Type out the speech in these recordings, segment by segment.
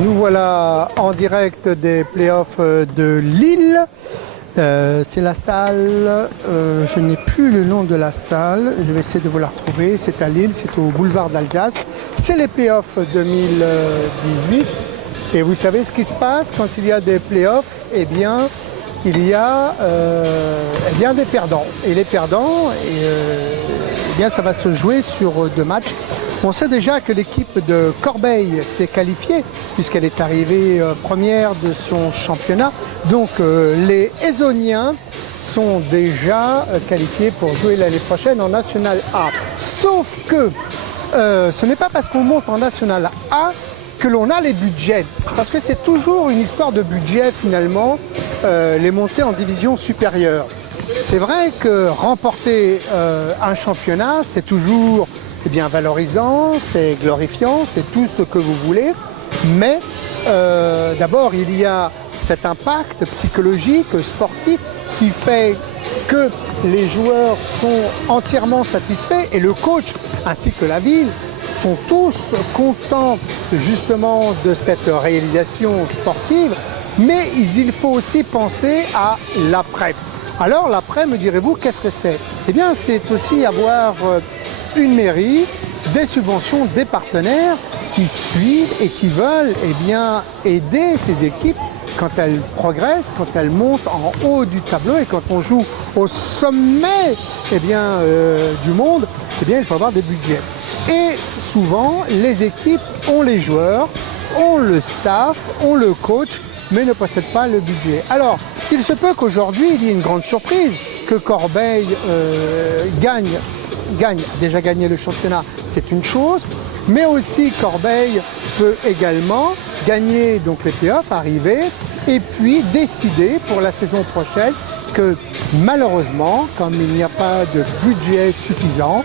Nous voilà en direct des playoffs de Lille. C'est la salle, je n'ai plus le nom de la salle, je vais essayer de vous la retrouver. C'est à Lille, c'est au boulevard d'Alsace. C'est les playoffs 2018. Et vous savez ce qui se passe quand il y a des playoffs? Eh bien, il y a des perdants. Et les perdants, eh bien, ça va se jouer sur 2 matchs. On sait déjà que l'équipe de Corbeil s'est qualifiée puisqu'elle est arrivée première de son championnat. Donc les Aizoniens sont déjà qualifiés pour jouer l'année prochaine en National A. Sauf que ce n'est pas parce qu'on monte en National A que l'on a les budgets. Parce que c'est toujours une histoire de budget finalement, les montées en division supérieure. C'est vrai que remporter un championnat, c'est toujours bien valorisant, c'est glorifiant, c'est tout ce que vous voulez. Mais d'abord, il y a cet impact psychologique, sportif, qui fait que les joueurs sont entièrement satisfaits et le coach ainsi que la ville sont tous contents justement de cette réalisation sportive. Mais il faut aussi penser à l'après. Alors l'après, me direz-vous, qu'est-ce que c'est? Eh bien, c'est aussi avoir une mairie, des subventions, des partenaires qui suivent et qui veulent bien, aider ces équipes quand elles progressent, quand elles montent en haut du tableau et quand on joue au sommet du monde, il faut avoir des budgets. Et souvent, les équipes ont les joueurs, ont le staff, ont le coach, mais ne possèdent pas le budget. Alors, il se peut qu'aujourd'hui, il y ait une grande surprise, que Corbeil déjà gagner le championnat, c'est une chose, mais aussi Corbeil peut également gagner donc les playoffs, arriver, et puis décider pour la saison prochaine que malheureusement, comme il n'y a pas de budget suffisant,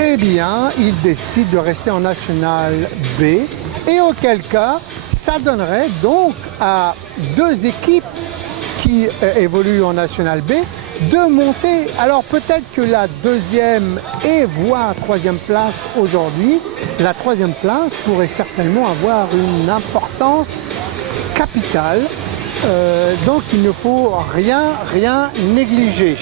eh bien, il décide de rester en National B, et auquel cas, ça donnerait donc à 2 équipes qui évoluent en National B de monter. Alors peut-être que la 2e et voire 3e place aujourd'hui, la 3e place pourrait certainement avoir une importance capitale. Donc il ne faut rien négliger.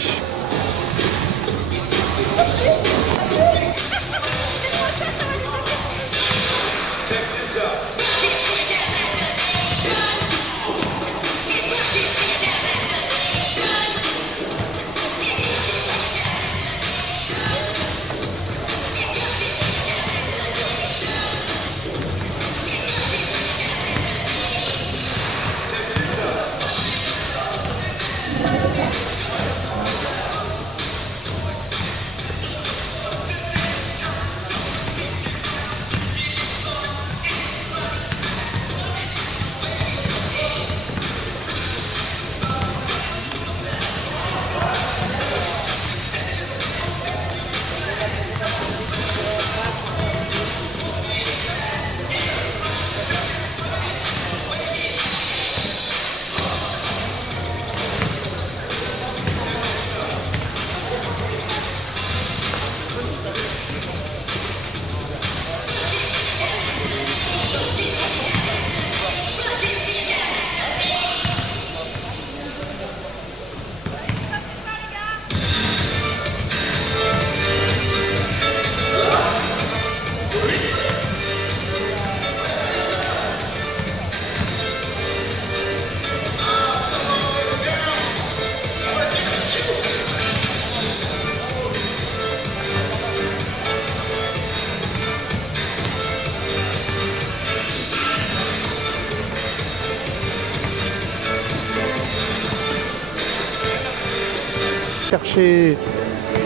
chercher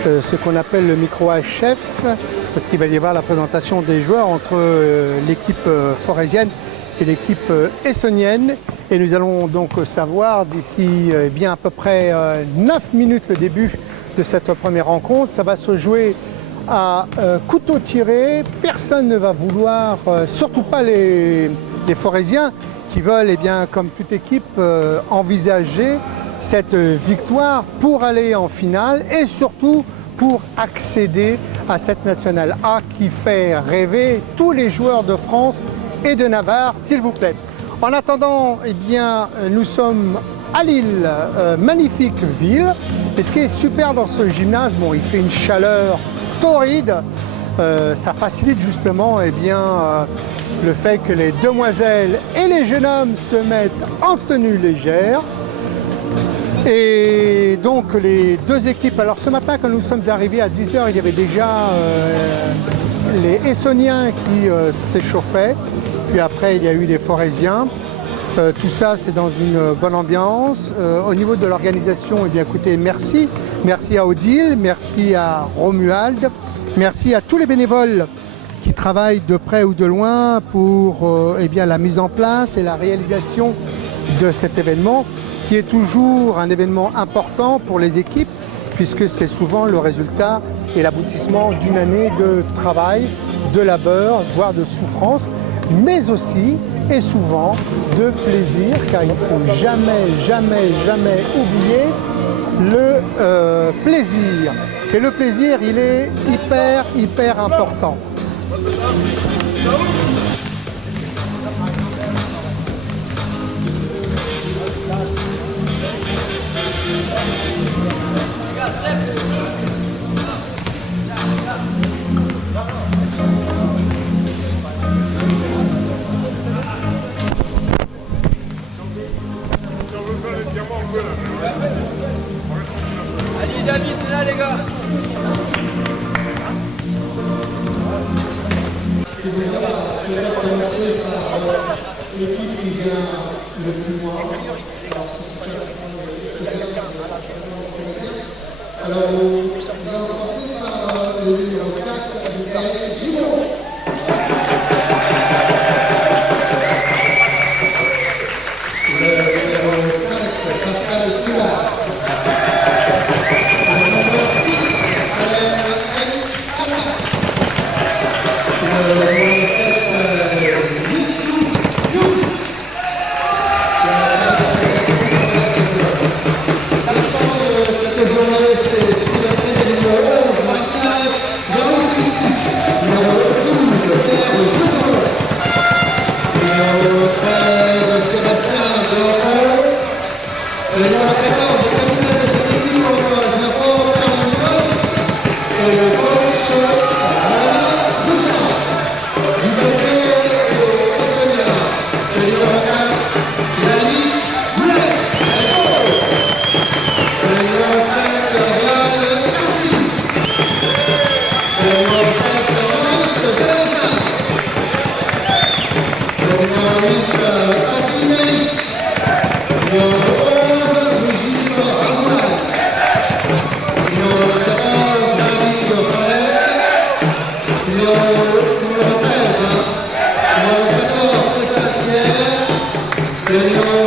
ce qu'on appelle le micro HF, parce qu'il va y avoir la présentation des joueurs entre l'équipe forésienne et l'équipe essonnienne. Et nous allons donc savoir d'ici bien à peu près 9 minutes le début de cette première rencontre. Ça va se jouer à couteau tiré. Personne ne va vouloir, surtout pas les Forésiens, qui veulent, eh bien, comme toute équipe, envisager cette victoire pour aller en finale et surtout pour accéder à cette nationale A qui fait rêver tous les joueurs de France et de Navarre, s'il vous plaît. En attendant, eh bien, nous sommes à Lille, magnifique ville. Et ce qui est super dans ce gymnase, bon, il fait une chaleur torride. Ça facilite justement, eh bien, le fait que les demoiselles et les jeunes hommes se mettent en tenue légère. Et donc les deux équipes, alors ce matin quand nous sommes arrivés à 10 h, il y avait déjà les Essoniens qui s'échauffaient, puis après il y a eu les Forésiens. Tout ça c'est dans une bonne ambiance. Au niveau de l'organisation, eh bien écoutez, merci. Merci à Odile, merci à Romuald, merci à tous les bénévoles qui travaillent de près ou de loin pour eh bien, la mise en place et la réalisation de cet événement, qui est toujours un événement important pour les équipes, puisque c'est souvent le résultat et l'aboutissement d'une année de travail, de labeur, voire de souffrance, mais aussi et souvent de plaisir, car il ne faut jamais, jamais, jamais oublier le plaisir. Et le plaisir, il est hyper, hyper important. Allez David, là les gars. L'équipe qui vient le plus loin. Alors, nous allons commencer par le numéro 4, Michael Giraud. Le numéro 5, Pascal Soulard. Le numéro 6, Alain Amas. Le numéro 7, Missou Youf. Cette journée, c'est le numéro 11, Mathias Jaoussi. Numéro 12, Pierre Jouzon. Numéro 13, Sébastien Blanc. Le numéro 14, le capitaine de cette équipe, Jean-Paul Carlos. Et le coach, Alain Bouchard. Du côté des Essoniens, le numéro 4, Yannick Moulet. Le numéro 5, Yann Courcy. Le numéro 5, Maurice Zélessin. Le numéro 8, Patrick Mélich. Le numéro 11, Brigitte Razoulay. Numéro 14, David Khaled. Numéro 13, numéro 14, Tessa Pierre. Le numéro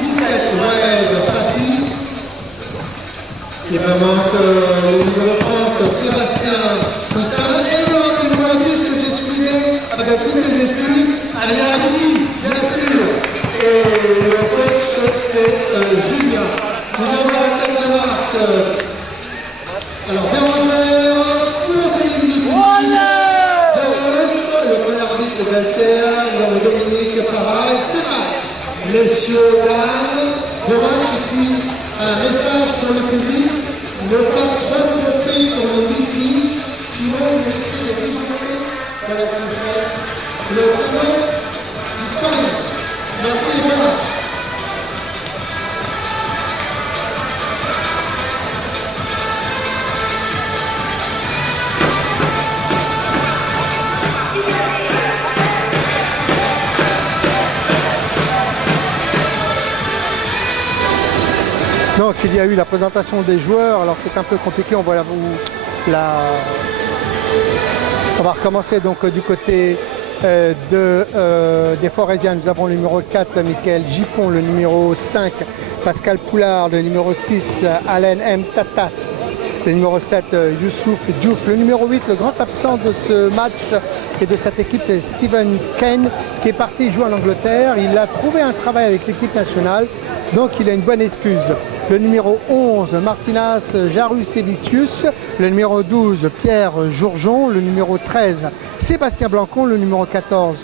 17, Waled Fatih. Il me manque le numéro 30, Sébastien Coustin. Et le numéro 10 que j'ai excusé, avec toutes les excuses, Alain Abiti, bien sûr. Et le coach, c'est Julien. Nous avons la tête de marque. Alors, Bérangère, Foulon-Céline, le premier arbitre d'Alter, numéro Dominique Pareil, c'est messieurs, dames, le match suit un message pour le public. Ne pas trop tromper sur le wifi, sinon vous risquez de développer dans la prochaine. Le premier disparaît. Merci et bon match. Donc il y a eu la présentation des joueurs, alors c'est un peu compliqué, on va on va recommencer donc du côté des Forésiens. Nous avons le numéro 4, Michael Gipon, le numéro 5, Pascal Poulard, le numéro 6, Alain M. Tatas, le numéro 7, Youssouf Diouf, le numéro 8, le grand absent de ce match et de cette équipe, c'est Stephen Kane qui est parti jouer en Angleterre. Il a trouvé un travail avec l'équipe nationale, donc il a une bonne excuse. Le numéro 11, Martinas Jarus-Elicius, le numéro 12, Pierre Jourjon, le numéro 13, Sébastien Blancon, le numéro 14,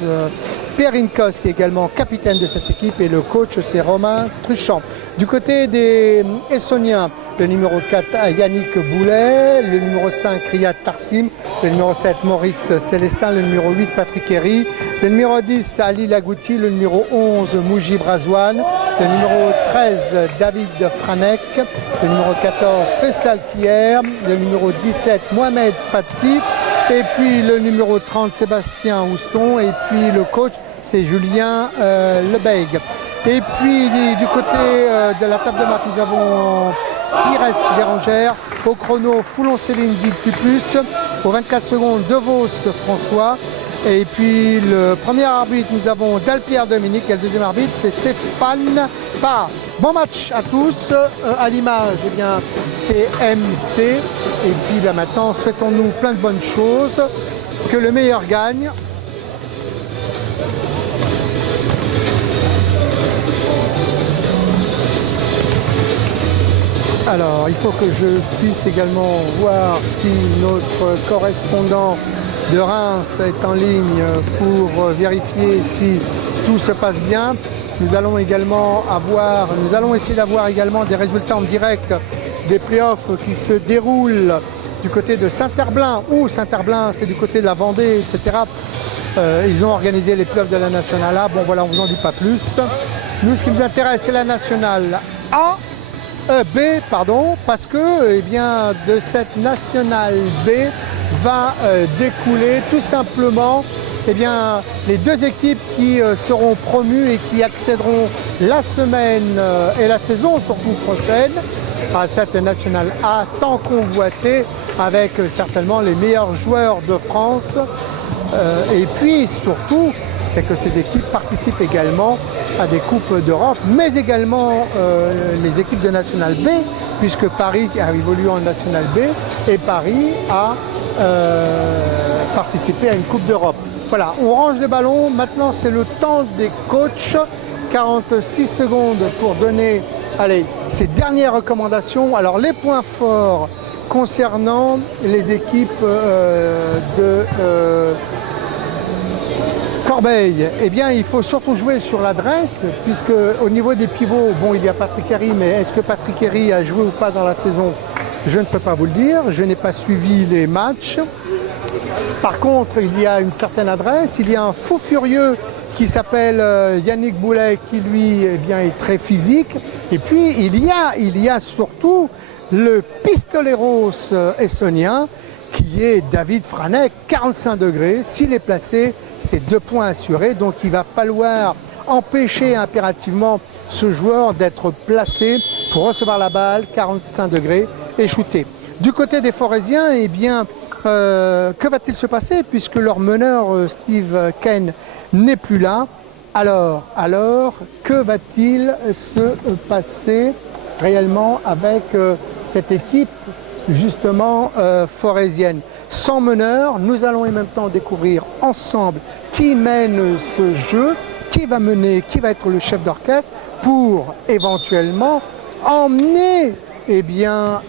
Pierre Inkos, qui est également capitaine de cette équipe, et le coach, c'est Romain Truchant. Du côté des Essoniens, le numéro 4, Yannick Boulet, le numéro 5, Riyad Tarsim, le numéro 7, Maurice Célestin, le numéro 8, Patrick Herry, le numéro 10, Ali Lagouti, le numéro 11, Moujib Razouane, le numéro 13, David Franek, le numéro 14, Faisal Kier, le numéro 17, Mohamed Fati, et puis le numéro 30, Sébastien Houston, et puis le coach, c'est Julien Lebeig. Et puis du côté de la table de marque, nous avons Pires Bérangère, au chrono Foulon Céline Dupus, aux 24 secondes De Vos François, et puis le premier arbitre, nous avons Dalpierre Dominique, et le deuxième arbitre, c'est Stéphane Parr. Bon match à tous, à l'image, eh bien, c'est MC, et puis là, maintenant, souhaitons-nous plein de bonnes choses, que le meilleur gagne. Alors, il faut que je puisse également voir si notre correspondant de Reims est en ligne pour vérifier si tout se passe bien. Nous allons essayer d'avoir également des résultats en direct des playoffs qui se déroulent du côté de Saint-Herblain, ou Saint-Herblain, c'est du côté de la Vendée, etc. Ils ont organisé les playoffs de la Nationale A. Bon, voilà, on ne vous en dit pas plus. Nous, ce qui nous intéresse, c'est la Nationale A. B, pardon, parce que eh bien, de cette Nationale B va découler tout simplement eh bien, les deux équipes qui seront promues et qui accéderont la semaine et la saison surtout prochaine à cette Nationale A tant convoitée, avec certainement les meilleurs joueurs de France. Et puis surtout, c'est que ces équipes participent également à des Coupes d'Europe, mais également les équipes de National B, puisque Paris a évolué en National B et Paris a participé à une Coupe d'Europe. Voilà, on range les ballons. Maintenant, c'est le temps des coachs. 46 secondes pour donner ces dernières recommandations. Alors, les points forts concernant les équipes de Corbeil, eh bien, il faut surtout jouer sur l'adresse, puisque au niveau des pivots, bon, il y a Patrick Herry, mais est-ce que Patrick Herry a joué ou pas dans la saison? Je ne peux pas vous le dire, je n'ai pas suivi les matchs. Par contre, il y a une certaine adresse, il y a un fou furieux qui s'appelle Yannick Boulet, qui lui eh bien, est très physique. Et puis, il y a surtout le pistoleros essonien, qui est David Franek, 45 degrés. S'il est placé, c'est 2 points assurés. Donc, il va falloir empêcher impérativement ce joueur d'être placé pour recevoir la balle, 45 degrés, et shooter. Du côté des Forésiens, eh bien, que va-t-il se passer puisque leur meneur Steve Kane n'est plus là? Alors, que va-t-il se passer réellement avec cette équipe justement forésienne? Sans meneur, nous allons en même temps découvrir ensemble qui mène ce jeu, qui va mener, qui va être le chef d'orchestre pour éventuellement emmener eh bien,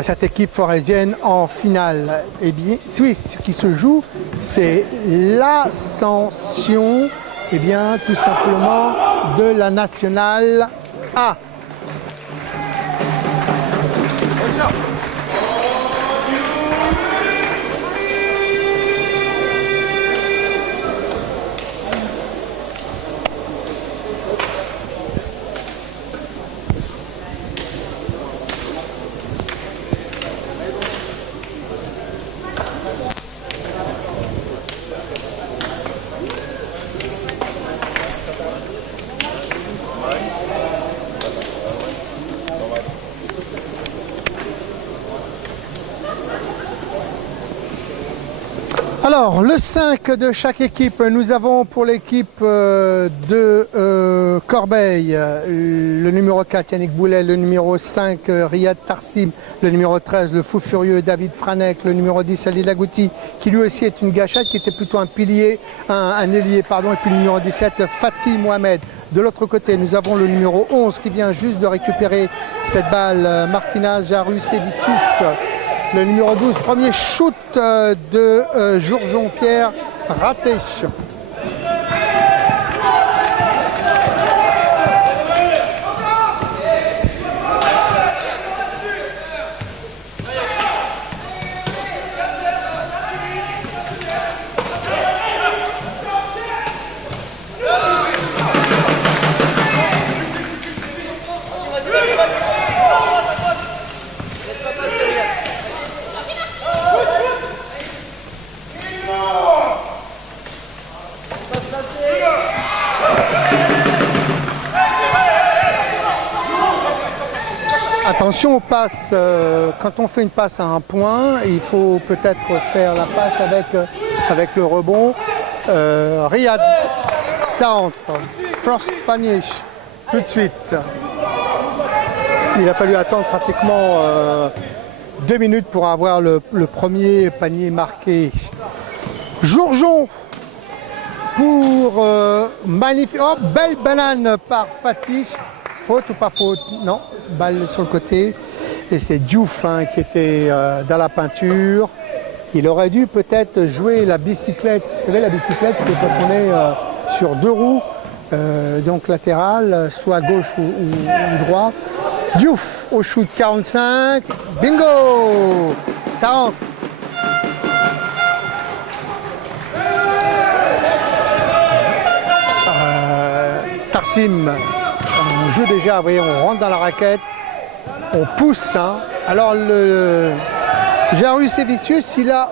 cette équipe forésienne en finale. Eh bien, oui, ce qui se joue, c'est l'ascension, eh bien, tout simplement, de la Nationale A. Alors, le 5 de chaque équipe, nous avons pour l'équipe de Corbeil, le numéro 4, Yannick Boulet, le numéro 5, Riyad Tarsim, le numéro 13, le fou furieux David Franek, le numéro 10, Ali Lagouti, qui lui aussi est une gâchette, qui était plutôt un pilier, un ailier, pardon, et puis le numéro 17, Fatih Mohamed. De l'autre côté, nous avons le numéro 11 qui vient juste de récupérer cette balle, Martina Jarus-Evicius. Le numéro 12, premier shoot de Jourjon Pierre, raté. Attention aux passes, quand on fait une passe à un point, il faut peut-être faire la passe avec le rebond. Riyad, ça entre. First panier, tout de suite. Il a fallu attendre pratiquement 2 minutes pour avoir le premier panier marqué. Jourjon pour magnifique. Oh, belle banane par Fatih. Faute ou pas faute? Non, balle sur le côté. Et c'est Diouf qui était dans la peinture. Il aurait dû peut-être jouer la bicyclette. Vous savez, la bicyclette, c'est quand on est sur 2 roues, donc latérales, soit gauche ou droite. Diouf au shoot 45. Bingo! Ça rentre. Tarsim. On joue déjà, vous voyez, on rentre dans la raquette, on pousse. Alors le Jarus-Evicius, il a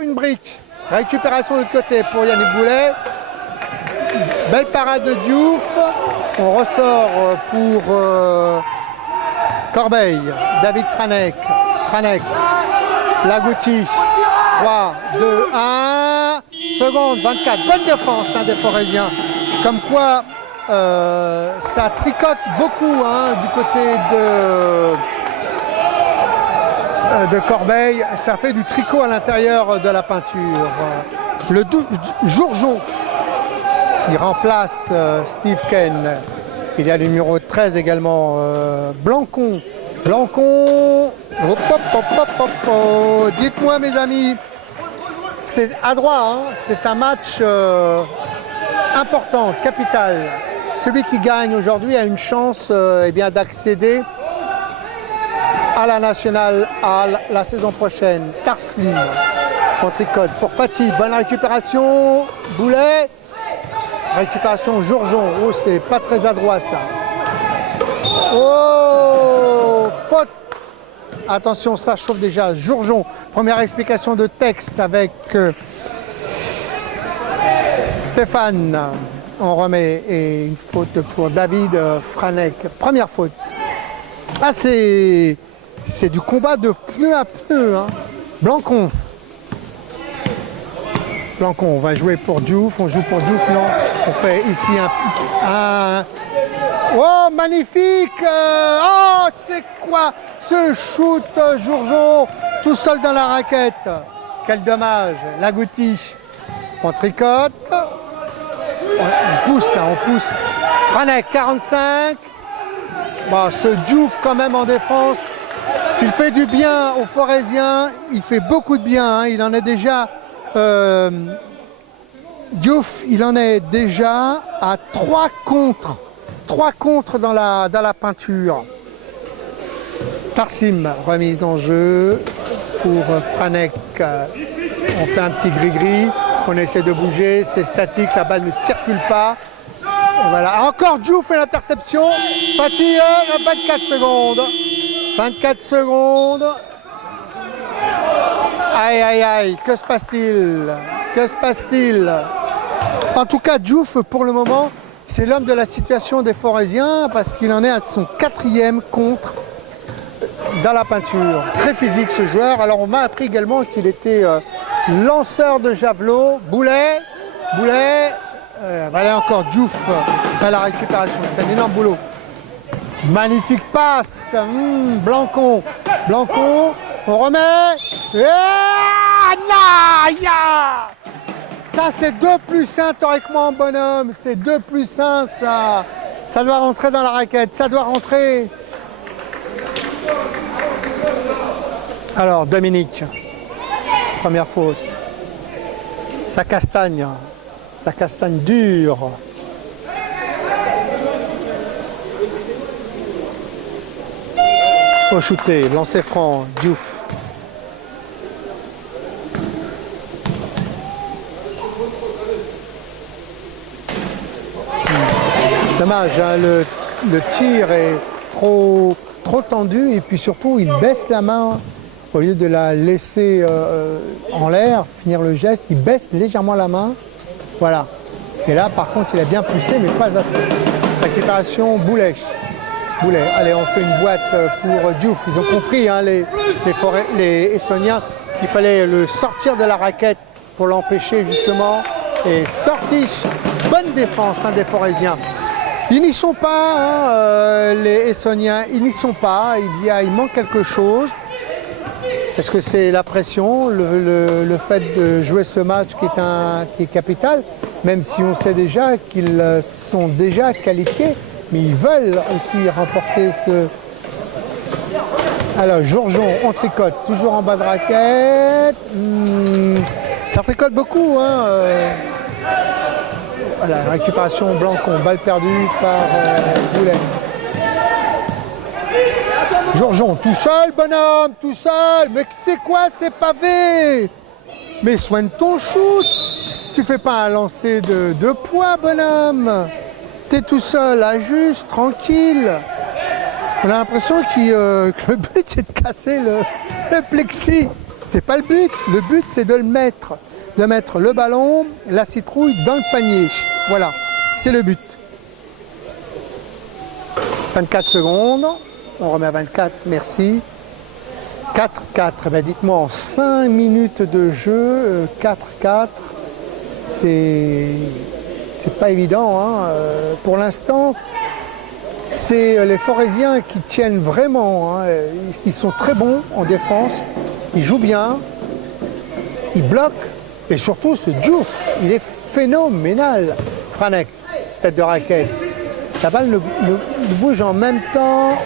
une brique. Récupération de côté pour Yannick Boulet. Belle parade de Diouf. On ressort pour Corbeil. David Franek. Lagouti. 3, 2, 1. Seconde, 24. Bonne défense des Forésiens. Comme quoi... ça tricote beaucoup du côté de Corbeil, ça fait du tricot à l'intérieur de la peinture. Le Jourjon qui remplace Steve Ken, il y a le numéro 13 également, Blancon, dites-moi mes amis, c'est à droit, c'est un match important, capital. Celui qui gagne aujourd'hui a une chance d'accéder à la nationale à la saison prochaine. Tarsim en tricote pour Fatih. Bonne récupération. Boulet. Récupération Jourjon. Oh, c'est pas très adroit ça. Oh, faute. Attention, ça chauffe déjà. Jourjon. Première explication de texte avec Stéphane. On remet et une faute pour David Franek. Première faute. Ah, c'est du combat de pneu à pneu. Blancon, on va jouer pour Diouf. On joue pour Diouf, non. On fait ici un... Oh, magnifique. Oh, c'est quoi ce shoot, Jourjon, tout seul dans la raquette. Quel dommage. Lagouti, on tricote. On pousse. Franek, 45. Bon, ce Diouf quand même en défense, il fait du bien aux Forésiens, il fait beaucoup de bien. Il en est déjà... Diouf, il en est déjà à 3 contre. 3 contre dans la peinture. Tarsim, remise en jeu pour Franek. On fait un petit gris-gris. On essaie de bouger, c'est statique, la balle ne circule pas. Et voilà, encore Diouf et l'interception. Fatih, 24 secondes. 24 secondes. Aïe, que se passe-t-il? En tout cas, Diouf, pour le moment, c'est l'homme de la situation des Forésiens parce qu'il en est à son 4e contre dans la peinture. Très physique ce joueur. Alors on m'a appris également qu'il était lanceur de javelot, Boulet, voilà encore Diouf à la récupération, il fait un énorme boulot. Magnifique passe, Blancon, on remet, ça c'est 2+1 théoriquement bonhomme, c'est 2+1 ça doit rentrer dans la raquette, ça doit rentrer. Alors Dominique, première faute, ça castagne dure. Au shooté, lancer franc, Diouf. Dommage, hein, le tir est trop tendu et puis surtout il baisse la main au lieu de la laisser en l'air, finir le geste, il baisse légèrement la main. Voilà. Et là par contre il a bien poussé mais pas assez. Récupération Boulet. Allez, on fait une boîte pour Diouf. Ils ont compris, hein, les Essoniens, qu'il fallait le sortir de la raquette pour l'empêcher justement. Et sorti, bonne défense hein, des Forésiens. Ils n'y sont pas, hein, les Essoniens, ils n'y sont pas. Il manque quelque chose. Est-ce que c'est la pression, le fait de jouer ce match qui est capital, même si on sait déjà qu'ils sont déjà qualifiés, mais ils veulent aussi remporter ce... Alors, Jourjon, on tricote, toujours en bas de raquette. Ça tricote beaucoup, hein. Voilà, récupération Blancon, balle perdue par Boulet. Jourjon, tout seul, bonhomme, tout seul. Mais c'est quoi ces pavés? Mais soigne ton shoot. Tu fais pas un lancer de poids, bonhomme. T'es tout seul, ajuste, tranquille. On a l'impression que le but c'est de casser le plexi. C'est pas le but c'est de le mettre. De mettre le ballon, la citrouille dans le panier. Voilà, c'est le but. 24 secondes. On remet à 24, merci. 4-4, ben dites-moi en 5 minutes de jeu, 4-4, c'est pas évident. Hein. Pour l'instant, c'est les Forésiens qui tiennent vraiment. Hein. Ils sont très bons en défense, ils jouent bien, ils bloquent. Et surtout, ce Diouf, il est phénoménal. Franek, tête de raquette. La balle ne bouge en même temps.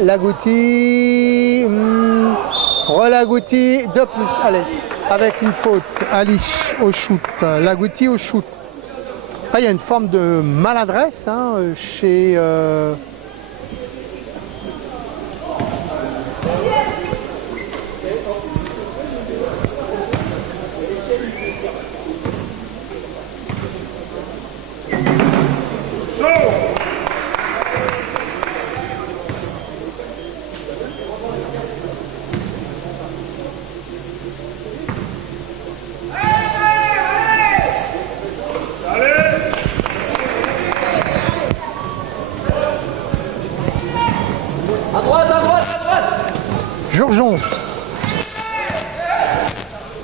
Lagouti, relagouti, 2+, allez, avec une faute. Ali au shoot, Lagouti au shoot. Là, il y a une forme de maladresse hein, chez... Jourjon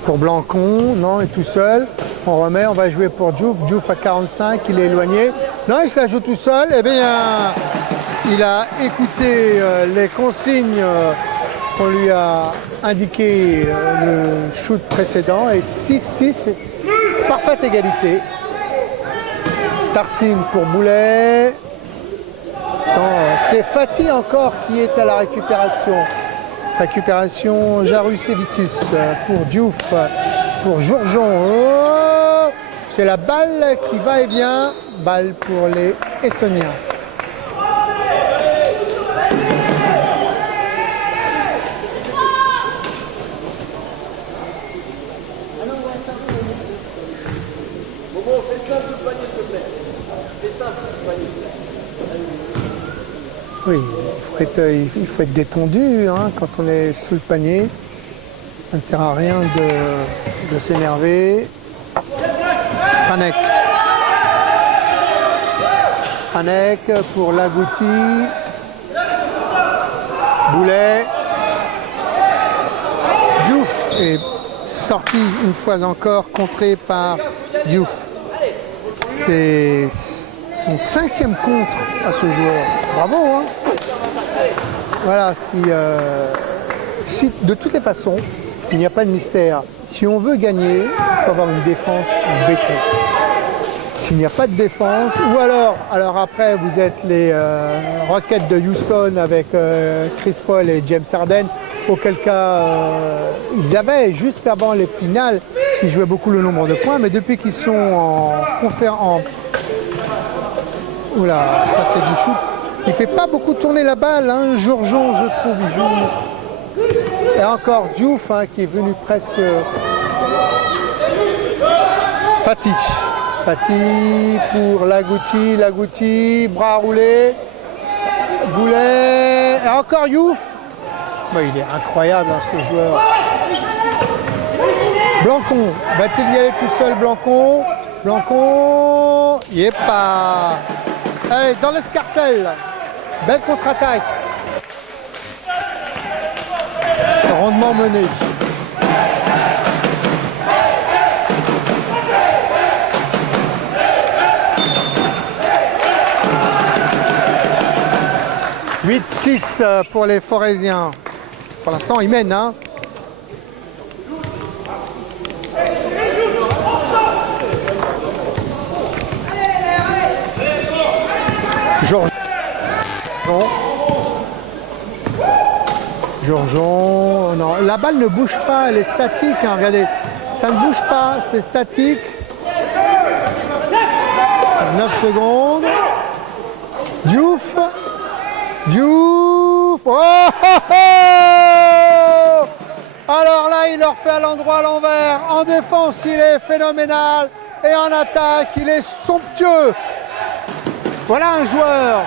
pour Blancon, non, il est tout seul. On remet, on va jouer pour Diouf. Diouf à 45, il est éloigné. Non, il se la joue tout seul. Eh bien, il a écouté les consignes qu'on lui a indiquées le shoot précédent. Et 6-6, parfaite égalité. Tarsim pour Boulet. C'est Fati encore qui est à la récupération. Récupération Jarus-Evicius pour Diouf, pour Jourjon. Oh, c'est la balle qui va et vient. Balle pour les Essoniens. Oui, il faut être détendu hein, quand on est sous le panier. Ça ne sert à rien de s'énerver. Franek. Franek pour Lagouti. Boulet. Diouf. Et sorti une fois encore, contré par Diouf. C'est son 5e contre à ce joueur. Bravo, hein. Voilà, si de toutes les façons, il n'y a pas de mystère. Si on veut gagner, il faut avoir une défense en béton. S'il n'y a pas de défense, ou alors après vous êtes les Rockets de Houston avec Chris Paul et James Harden, auquel cas ils avaient, juste avant les finales, ils jouaient beaucoup le nombre de points, mais depuis qu'ils sont en conférence, oula, ça c'est du shoot. Il ne fait pas beaucoup tourner la balle, hein, Jourjon, je trouve. Il joue. Et encore Diouf, hein, qui est venu presque. Fatih pour Lagouti, bras roulés. Goulet. Et encore Diouf. Bah, il est incroyable, hein, ce joueur. Blancon, va-t-il y aller tout seul, Blancon? Yépa. Allez, dans l'escarcelle. Belle contre-attaque. Rondement mené. « 8-6 pour les Forésiens. Pour l'instant, ils mènent. Hein. Jourjon, non, la balle ne bouge pas, elle est statique, hein, regardez, ça ne bouge pas, c'est statique. 9 secondes. Diouf. Oh, oh, oh. Alors là, il leur fait à l'endroit à l'envers. En défense, il est phénoménal. Et en attaque, il est somptueux. Voilà un joueur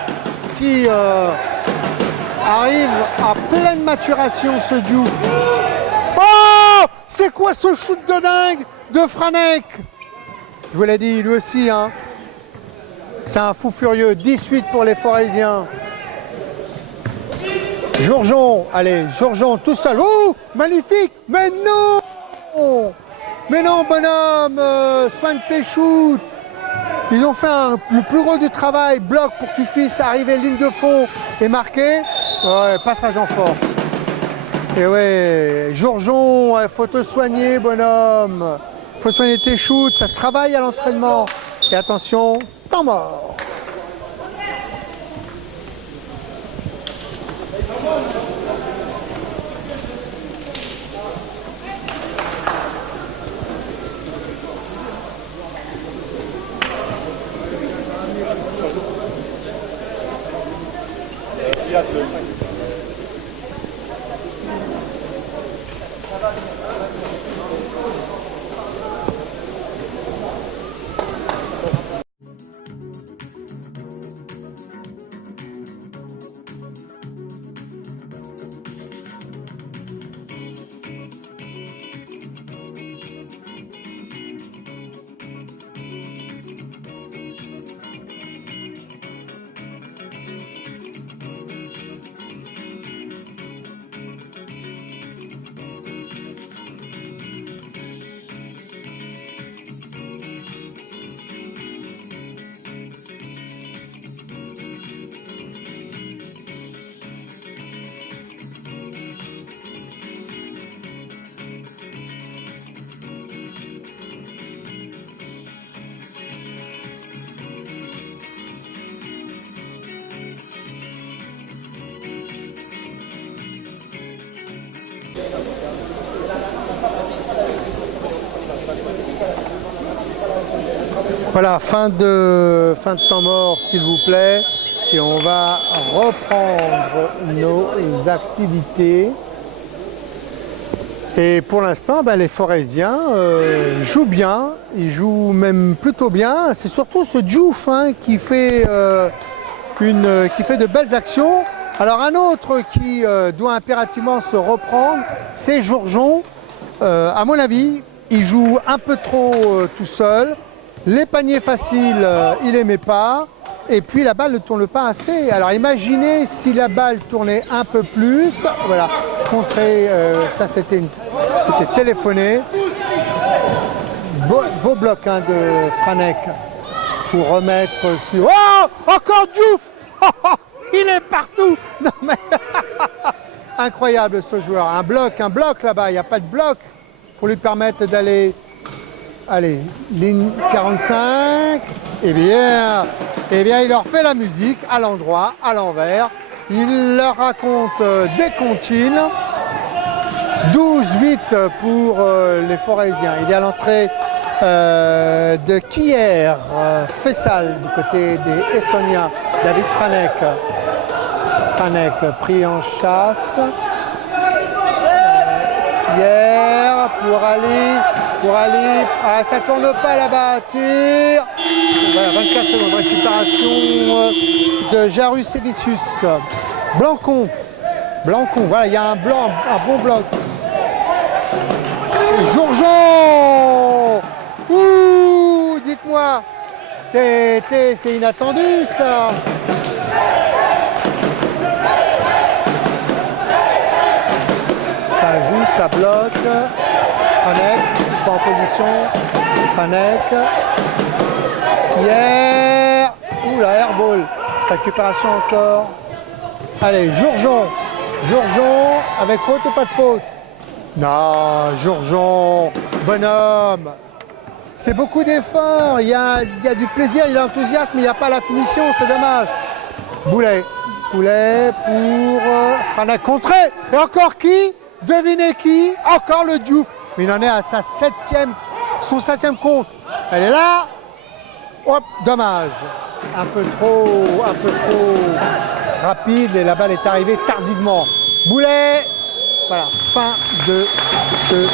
qui arrive à pleine maturation, ce Diouf. Oh, c'est quoi ce shoot de dingue de Franek? Je vous l'ai dit, lui aussi, hein. C'est un fou furieux. 18 pour les Forésiens. Jourjon, allez, Jourjon tout seul. Oh, magnifique. Mais non, bonhomme, soigne tes shoots. Ils ont fait le plus gros du travail, bloc pour que tu puisses arriver ligne de fond et marquer. Ouais, passage en force. Et ouais, Jourjon, il faut te soigner, bonhomme. Il faut soigner tes shoots, ça se travaille à l'entraînement. Et attention, temps mort. Voilà, fin de temps mort, s'il vous plaît. Et on va reprendre nos activités. Et pour l'instant, les Forésiens jouent bien. Ils jouent même plutôt bien. C'est surtout ce Diouf, hein, qui fait de belles actions. Alors un autre qui doit impérativement se reprendre, c'est Jourjon. À mon avis, il joue un peu trop tout seul. Les paniers faciles, il n'aimait pas. Et puis la balle ne tourne pas assez. Alors imaginez si la balle tournait un peu plus. Voilà, contré, ça c'était C'était téléphoné. Beau bloc hein, de Franek pour remettre sur... Oh, encore Diouf. Il est partout. Non mais incroyable ce joueur. Un bloc là-bas. Il n'y a pas de bloc pour lui permettre d'aller... Allez, ligne 45. Eh bien, il leur fait la musique à l'endroit, à l'envers. Il leur raconte des comptines. 12-8 pour les Forésiens. Il y a l'entrée de Kier, Fessal du côté des Essoniens. David Franek. Franek pris en chasse. Kier pour Ali. Ah, ça tourne pas là-bas. Tir. Voilà, 24 secondes. Récupération de Jarus Elicius. Blancon. Voilà, il y a un bon bloc. Jourjean. Ouh, dites-moi. C'est inattendu ça. Ça joue, ça bloque. Franek, pas en position. Franek. Hier. Ouh, la airball. Récupération encore. Allez, Jourjean avec faute ou pas de faute? Non, Jourjean, bonhomme. C'est beaucoup d'efforts. Il y a du plaisir, il y a l'enthousiasme, mais il n'y a pas la finition, c'est dommage. Boulet pour Franek contré. Et encore qui? Devinez qui? Encore le Diouf. Mais il en est à son septième compte. Elle est là. Hop, dommage. Un peu trop rapide et la balle est arrivée tardivement. Boulet. Voilà, fin de ce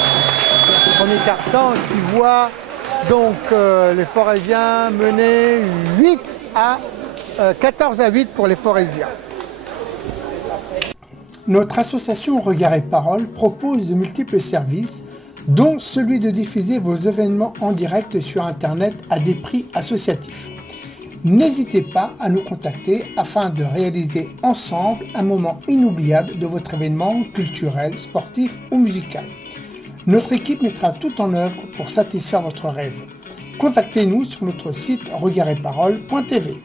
premier quart-temps qui voit donc les Forésiens mener 14 à 8 pour les Forésiens. Notre association Regard et Parole propose de multiples services, dont celui de diffuser vos événements en direct sur Internet à des prix associatifs. N'hésitez pas à nous contacter afin de réaliser ensemble un moment inoubliable de votre événement culturel, sportif ou musical. Notre équipe mettra tout en œuvre pour satisfaire votre rêve. Contactez-nous sur notre site regardetparole.tv.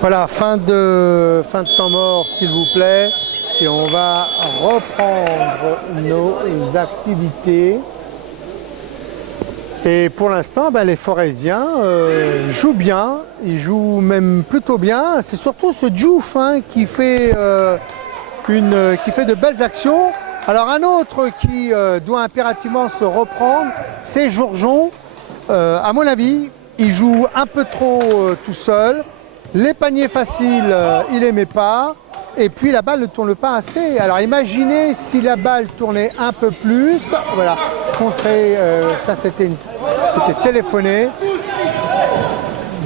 Voilà, fin de temps mort s'il vous plaît. Et on va reprendre nos activités. Et pour l'instant, les Forésiens jouent bien, ils jouent même plutôt bien. C'est surtout ce Diouf qui fait de belles actions. Alors un autre qui doit impérativement se reprendre, c'est Jourjean. À mon avis, il joue un peu trop tout seul. Les paniers faciles, il n'aimait pas. Et puis la balle ne tourne pas assez. Alors imaginez si la balle tournait un peu plus. Voilà, contré, ça c'était téléphoné.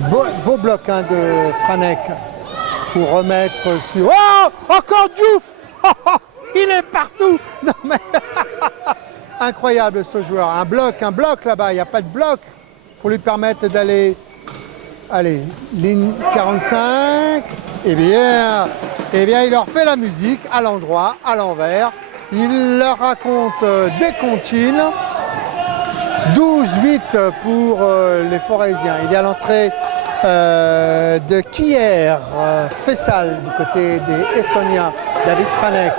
Beau bloc de Franek pour remettre sur... Oh, encore Diouf. Il est partout. Non mais incroyable ce joueur. Un bloc là-bas. Il n'y a pas de bloc pour lui permettre d'aller... Allez, ligne 45. Eh bien, il leur fait la musique à l'endroit, à l'envers. Il leur raconte des comptines. 12-8 pour les Forésiens. Il y a l'entrée de Kier, Fessal du côté des Essoniens. David Franek.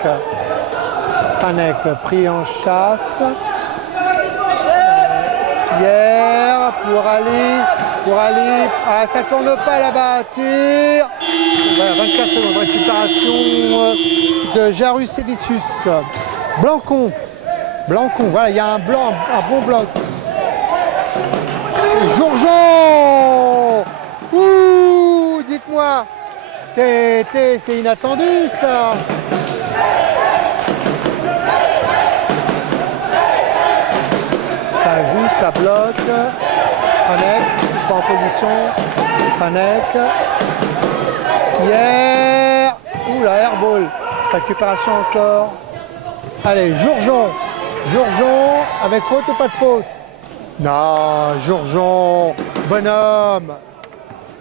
Franek pris en chasse. Kier pour Ali. Ah, ça tourne pas là-bas. Tir. Voilà, 24 secondes. Récupération de Jarus Elicius. Blancon. Voilà, il y a un bon bloc. Jourjean. Ouh, dites-moi. C'est inattendu ça. Ça joue, ça bloque. Franek, pas en position. Franek. Hier. Ouh, la airball. Récupération encore. Allez, Jourjean avec faute ou pas de faute? Non, Jourjean, bonhomme.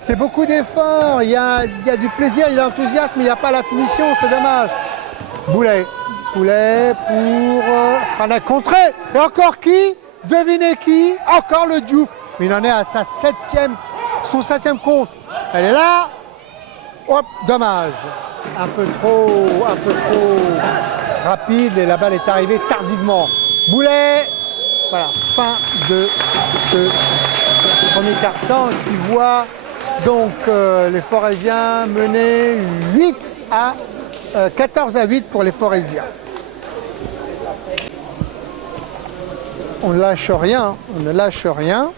c'est beaucoup d'efforts, il y a du plaisir, il y a l'enthousiasme, mais il n'y a pas la finition, c'est dommage. Boulet pour la contrée. Et encore qui? Devinez qui? Encore le Diouf. Mais il en est à son septième compte. Elle est là. Hop, dommage. Un peu trop rapide et la balle est arrivée tardivement. Boulet. Voilà, fin de ce premier quart-temps qui voit donc les Forésiens mener 14 à 8 pour les Forésiens. On ne lâche rien.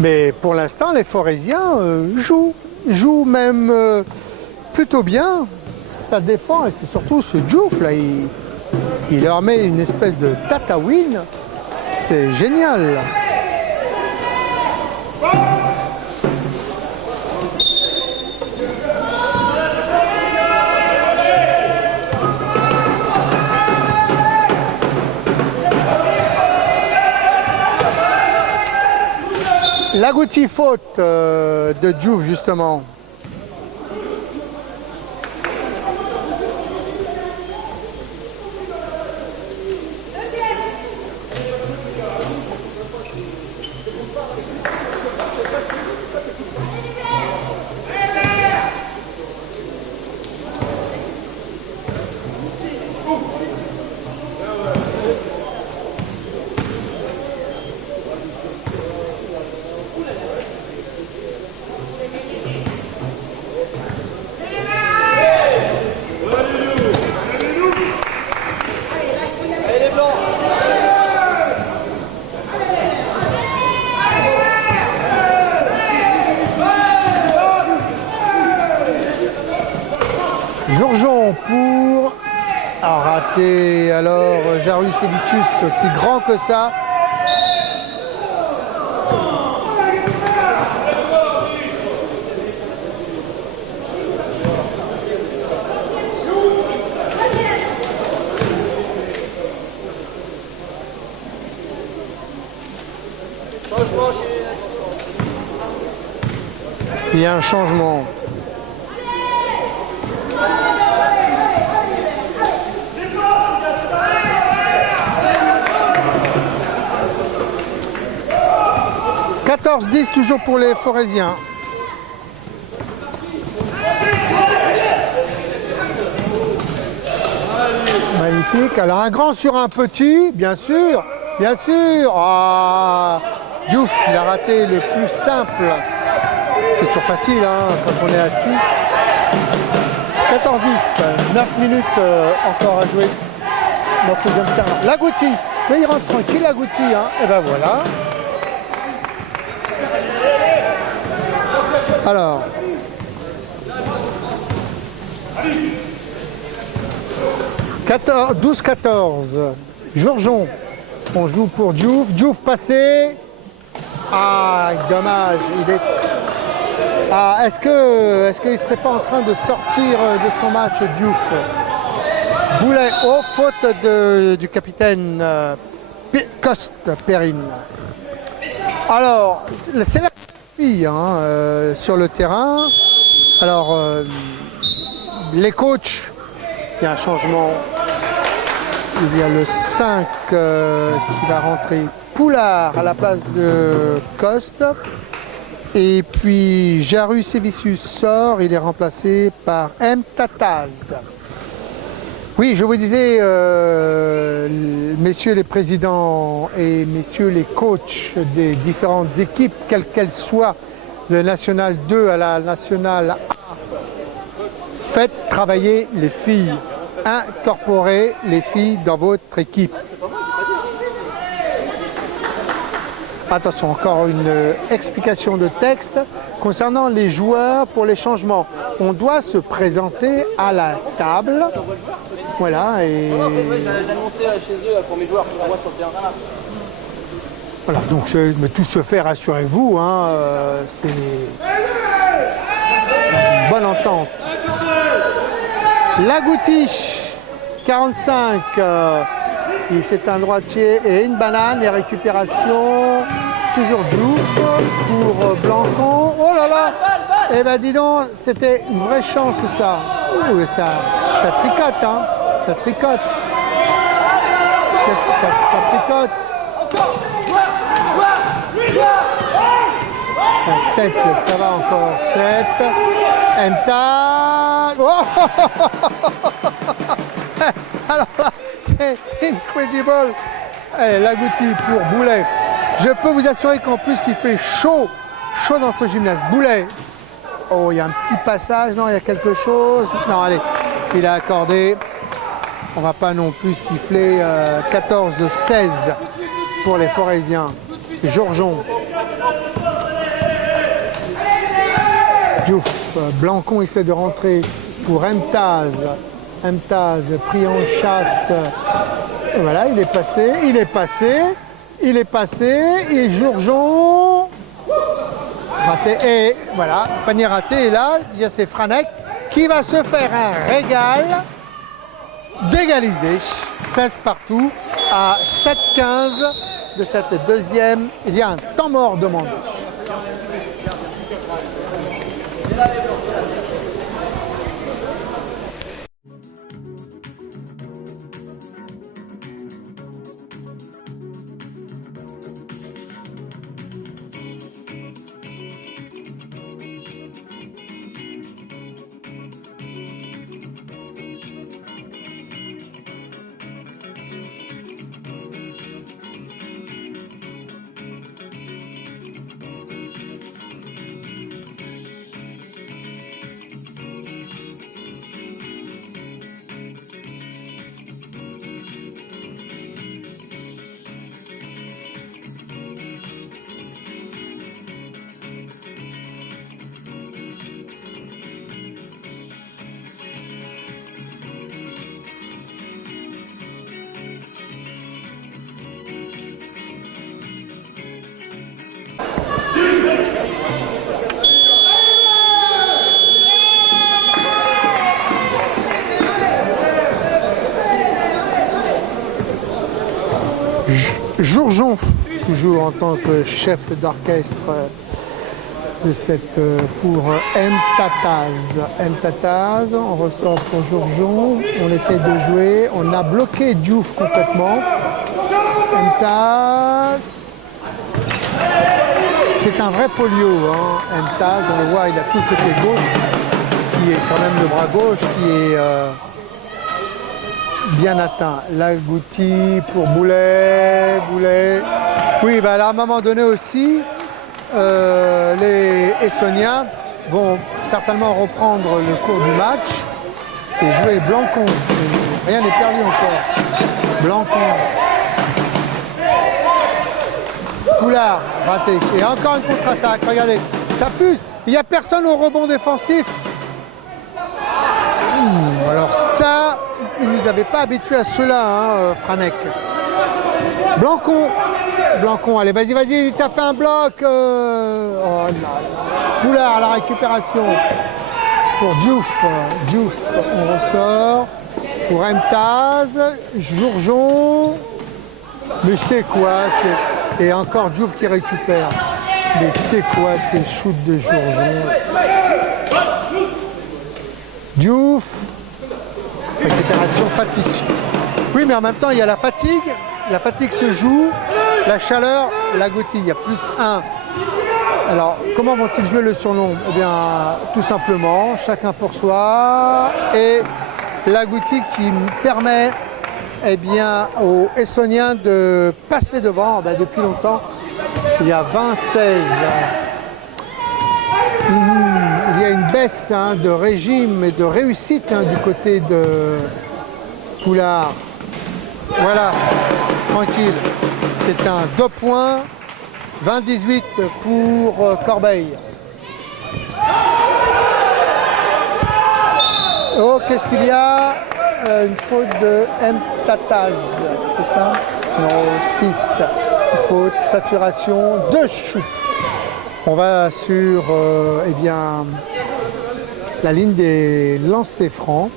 Mais pour l'instant, les Forésiens jouent même plutôt bien. Ça défend et c'est surtout ce Diouf là, il leur met une espèce de tatawin. C'est génial. Lagouti faute de Diouf justement. Jourjon pour rater alors Jarus Evicius, aussi grand que ça. Il y a un changement. « 14-10 toujours pour les Forésiens. Magnifique. Alors un grand sur un petit, bien sûr. Bien sûr. Ah, Diouf, il a raté le plus simple. C'est toujours facile hein, quand on est assis. 14-10. 9 minutes encore à jouer dans ce deuxième terrain. Lagouti. Mais il rentre tranquille, Lagouti. Hein. Et ben voilà. Alors, 12-14, Jourjon, on joue pour Diouf, Diouf passé, ah dommage, est-ce qu'il ne serait pas en train de sortir de son match Diouf? Boulet, faute du capitaine Coste Perrine. Alors, c'est la fille sur le terrain. Alors, les coachs, il y a un changement. Il y a le 5 qui va rentrer Poulard à la place de Coste. Et puis Jarus Evicius sort, il est remplacé par M. Tataz. Oui, je vous disais, messieurs les présidents et messieurs les coachs des différentes équipes, quelles qu'elles soient, de National 2 à la National A, faites travailler les filles, incorporez les filles dans votre équipe. Attention, encore une explication de texte concernant les joueurs pour les changements. On doit se présenter à la table. Voilà, et... J'ai annoncé chez eux pour mes joueurs, pour moi sur le terrain. Voilà, donc mais tout se fait, rassurez-vous, c'est une bonne entente. Lagouti, 45, c'est un droitier et une banane, les récupérations. toujours Diouf pour Blancon. Oh là là! Eh ben dis donc, c'était une vraie chance ça. Ouh, ça tricote, hein. Ça tricote. Qu'est-ce que ça tricote? 7, ça va encore. 7. Mta. Oh alors là, c'est incredible. Allez, Lagouti pour Boulet. Je peux vous assurer qu'en plus il fait chaud dans ce gymnase. Boulet. Oh, il y a un petit passage. Non, il y a quelque chose. Non, allez, il a accordé. On va pas non plus siffler 14-16 pour les Forésiens. Jourjon. Diouf. Blancon essaie de rentrer pour Mtaz. Mtaz pris en chasse. Et voilà, il est passé. Et Jourjon. Raté. Et voilà, panier raté. Et là, il y a ces Franek qui va se faire un régal d'égaliser. 16 partout à 7-15 de cette deuxième. Il y a un temps mort demandé. Jourjon, toujours en tant que chef d'orchestre de cette pour Mtataz, on ressort pour Jourjon, on essaie de jouer, on a bloqué Diouf complètement. Mtaz, c'est un vrai polio, hein. Mtaz, on le voit, il a tout le côté gauche, qui est quand même le bras gauche, qui est bien atteint. Lagouti pour Boulet. Oui, bah là, à un moment donné aussi, les Essoniens vont certainement reprendre le cours du match et jouer Blancon. Rien n'est perdu encore. Blancon. Poulard, raté. Et encore une contre-attaque. Regardez, ça fuse. Il n'y a personne au rebond défensif. Alors ça, il ne nous avait pas habitués à cela, hein, Franek. Blancon, allez, vas-y, t'as fait un bloc. Oh là là. Poulard à la récupération pour Diouf. On ressort. Pour Mtaz, Jourjon. Mais c'est quoi? Et encore Diouf qui récupère. Mais c'est quoi ces shoots de Jourjon? Diouf. Récupération, fatigue. Oui, mais en même temps, il y a la fatigue. La fatigue se joue. La chaleur, Lagouti, il y a +1. Alors, comment vont-ils jouer le surnombre? Eh bien, tout simplement, chacun pour soi. Et Lagouti qui permet eh bien, aux Essoniens de passer devant depuis longtemps. Il y a 20-16. Il y a une baisse de régime et de réussite du côté de Poulard. Voilà, tranquille. C'est un 2 points, 20-18 pour Corbeil. Oh, qu'est-ce qu'il y a? Une faute de Mtataz, c'est ça? Non, 6. Faute, saturation, 2 shoots. On va sur eh bien, la ligne des lancers francs,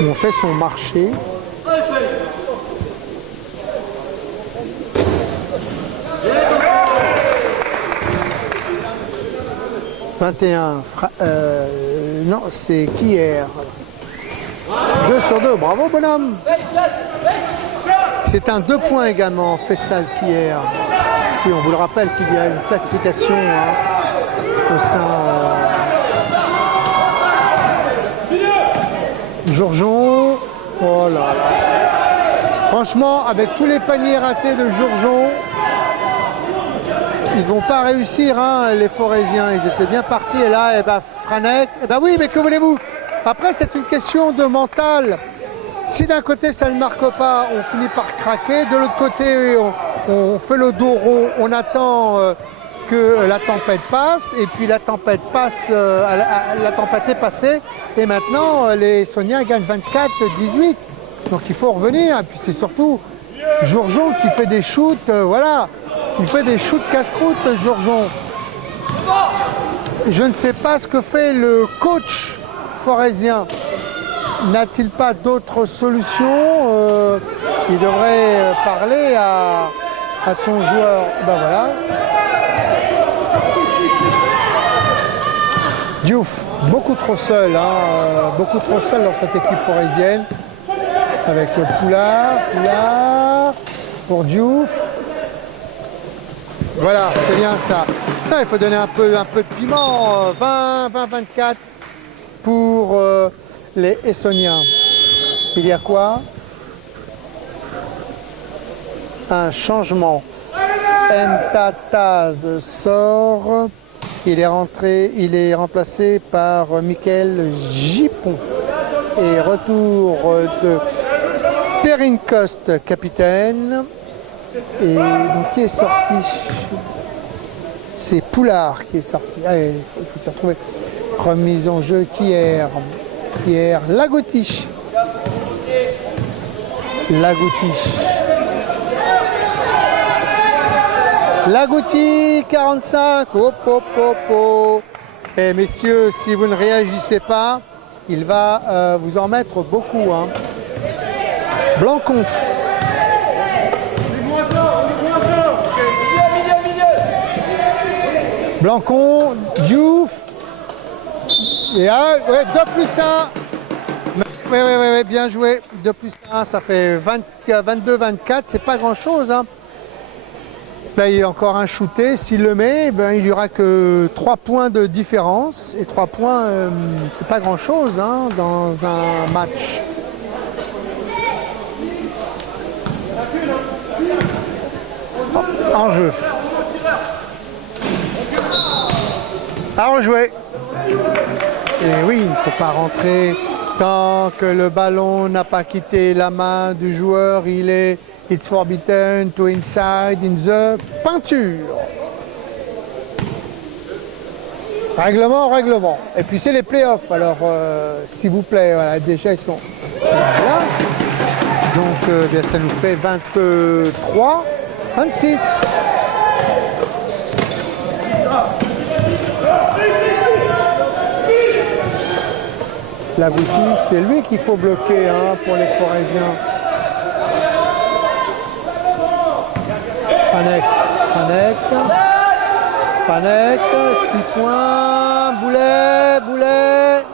où on fait son marché. 21. Non, c'est Kier. 2 sur 2. Bravo, bonhomme. C'est un 2 points également, Faisal Kier. Puis on vous le rappelle qu'il y a une classification au sein Jourjon. Oh là là. Franchement, avec tous les paniers ratés de Jourjon, ils vont pas réussir, hein, les Forésiens. Ils étaient bien partis. Et là, eh ben, Franek. Eh ben oui, mais que voulez-vous? Après, c'est une question de mental. Si d'un côté, ça ne marque pas, on finit par craquer. De l'autre côté, on fait le dos rond. On attend que la tempête passe. Et puis la tempête passe, la tempête est passée. Et maintenant, les Estoniens gagnent 24-18. Donc il faut revenir. Et puis c'est surtout Jourjon qui fait des shoots. Voilà. Il fait des shoots casse-croûte, Jourjon. Je ne sais pas ce que fait le coach forésien. N'a-t-il pas d'autres solutions? Il devrait parler à son joueur. Ben voilà. Diouf, beaucoup trop seul, hein, beaucoup trop seul dans cette équipe forésienne. Avec Poulard pour Diouf. Voilà, c'est bien ça. Là, il faut donner un peu de piment. 20-24 pour les Estoniens. Il y a quoi? Un changement. Mtataz sort. Il est remplacé par Michael Gipon. Et retour de Perinkost, capitaine. Et donc qui est sorti? C'est Poulard qui est sorti. Allez, il faut s'y retrouver. Remise en jeu Kier. Lagouti. Lagouti 45. Hop, hop, hop, hop. Et messieurs, si vous ne réagissez pas, il va vous en mettre beaucoup. Hein. Blancon. Blancon, Diouf. Et ouais, 2+1. Oui, bien joué. 2+1, ça fait 22-24. C'est pas grand-chose. Hein. Là, il y a encore un shooté. S'il le met, ben, il n'y aura que 3 points de différence. Et 3 points, c'est pas grand-chose, hein, dans un match. En jeu. À rejouer. Et oui, il ne faut pas rentrer tant que le ballon n'a pas quitté la main du joueur. It's forbidden to inside in the peinture. Règlement. Et puis c'est les playoffs. Alors, s'il vous plaît, voilà, déjà ils sont là. Donc, bien, ça nous fait 23, 26. Lagouti, c'est lui qu'il faut bloquer, hein, pour les Forésiens. Franek, 6 points, Boulet,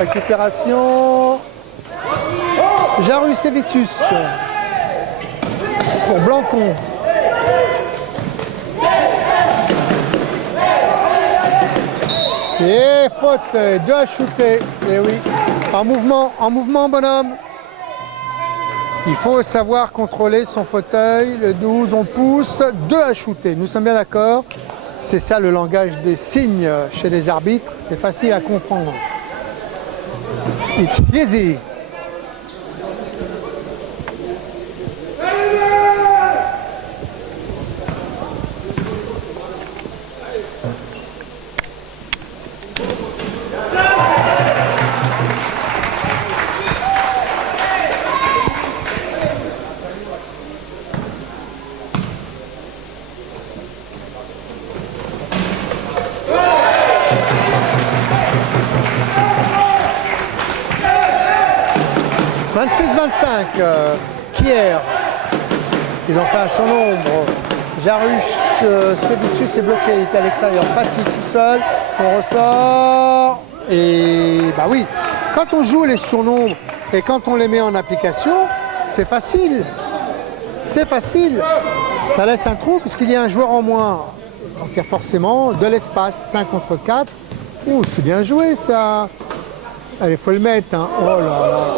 récupération, Jarus et Vicius pour Blancon. Et faute, 2 à shooter, et oui, en mouvement bonhomme. Il faut savoir contrôler son fauteuil, le 12, on pousse, 2 à shooter. Nous sommes bien d'accord, c'est ça le langage des signes chez les arbitres, c'est facile à comprendre. It's easy. Kier, ils ont fait un surnombre. Jarus, Sévicius est bloqué, il est à l'extérieur. Fatih tout seul. on ressort. Et bah oui, quand on joue les surnombres et quand on les met en application, c'est facile. C'est facile. Ça laisse un trou puisqu'il y a un joueur en moins. Donc il y a forcément de l'espace, 5 contre 4. Ouh, c'est bien joué ça. Allez, il faut le mettre. Hein. Oh là là.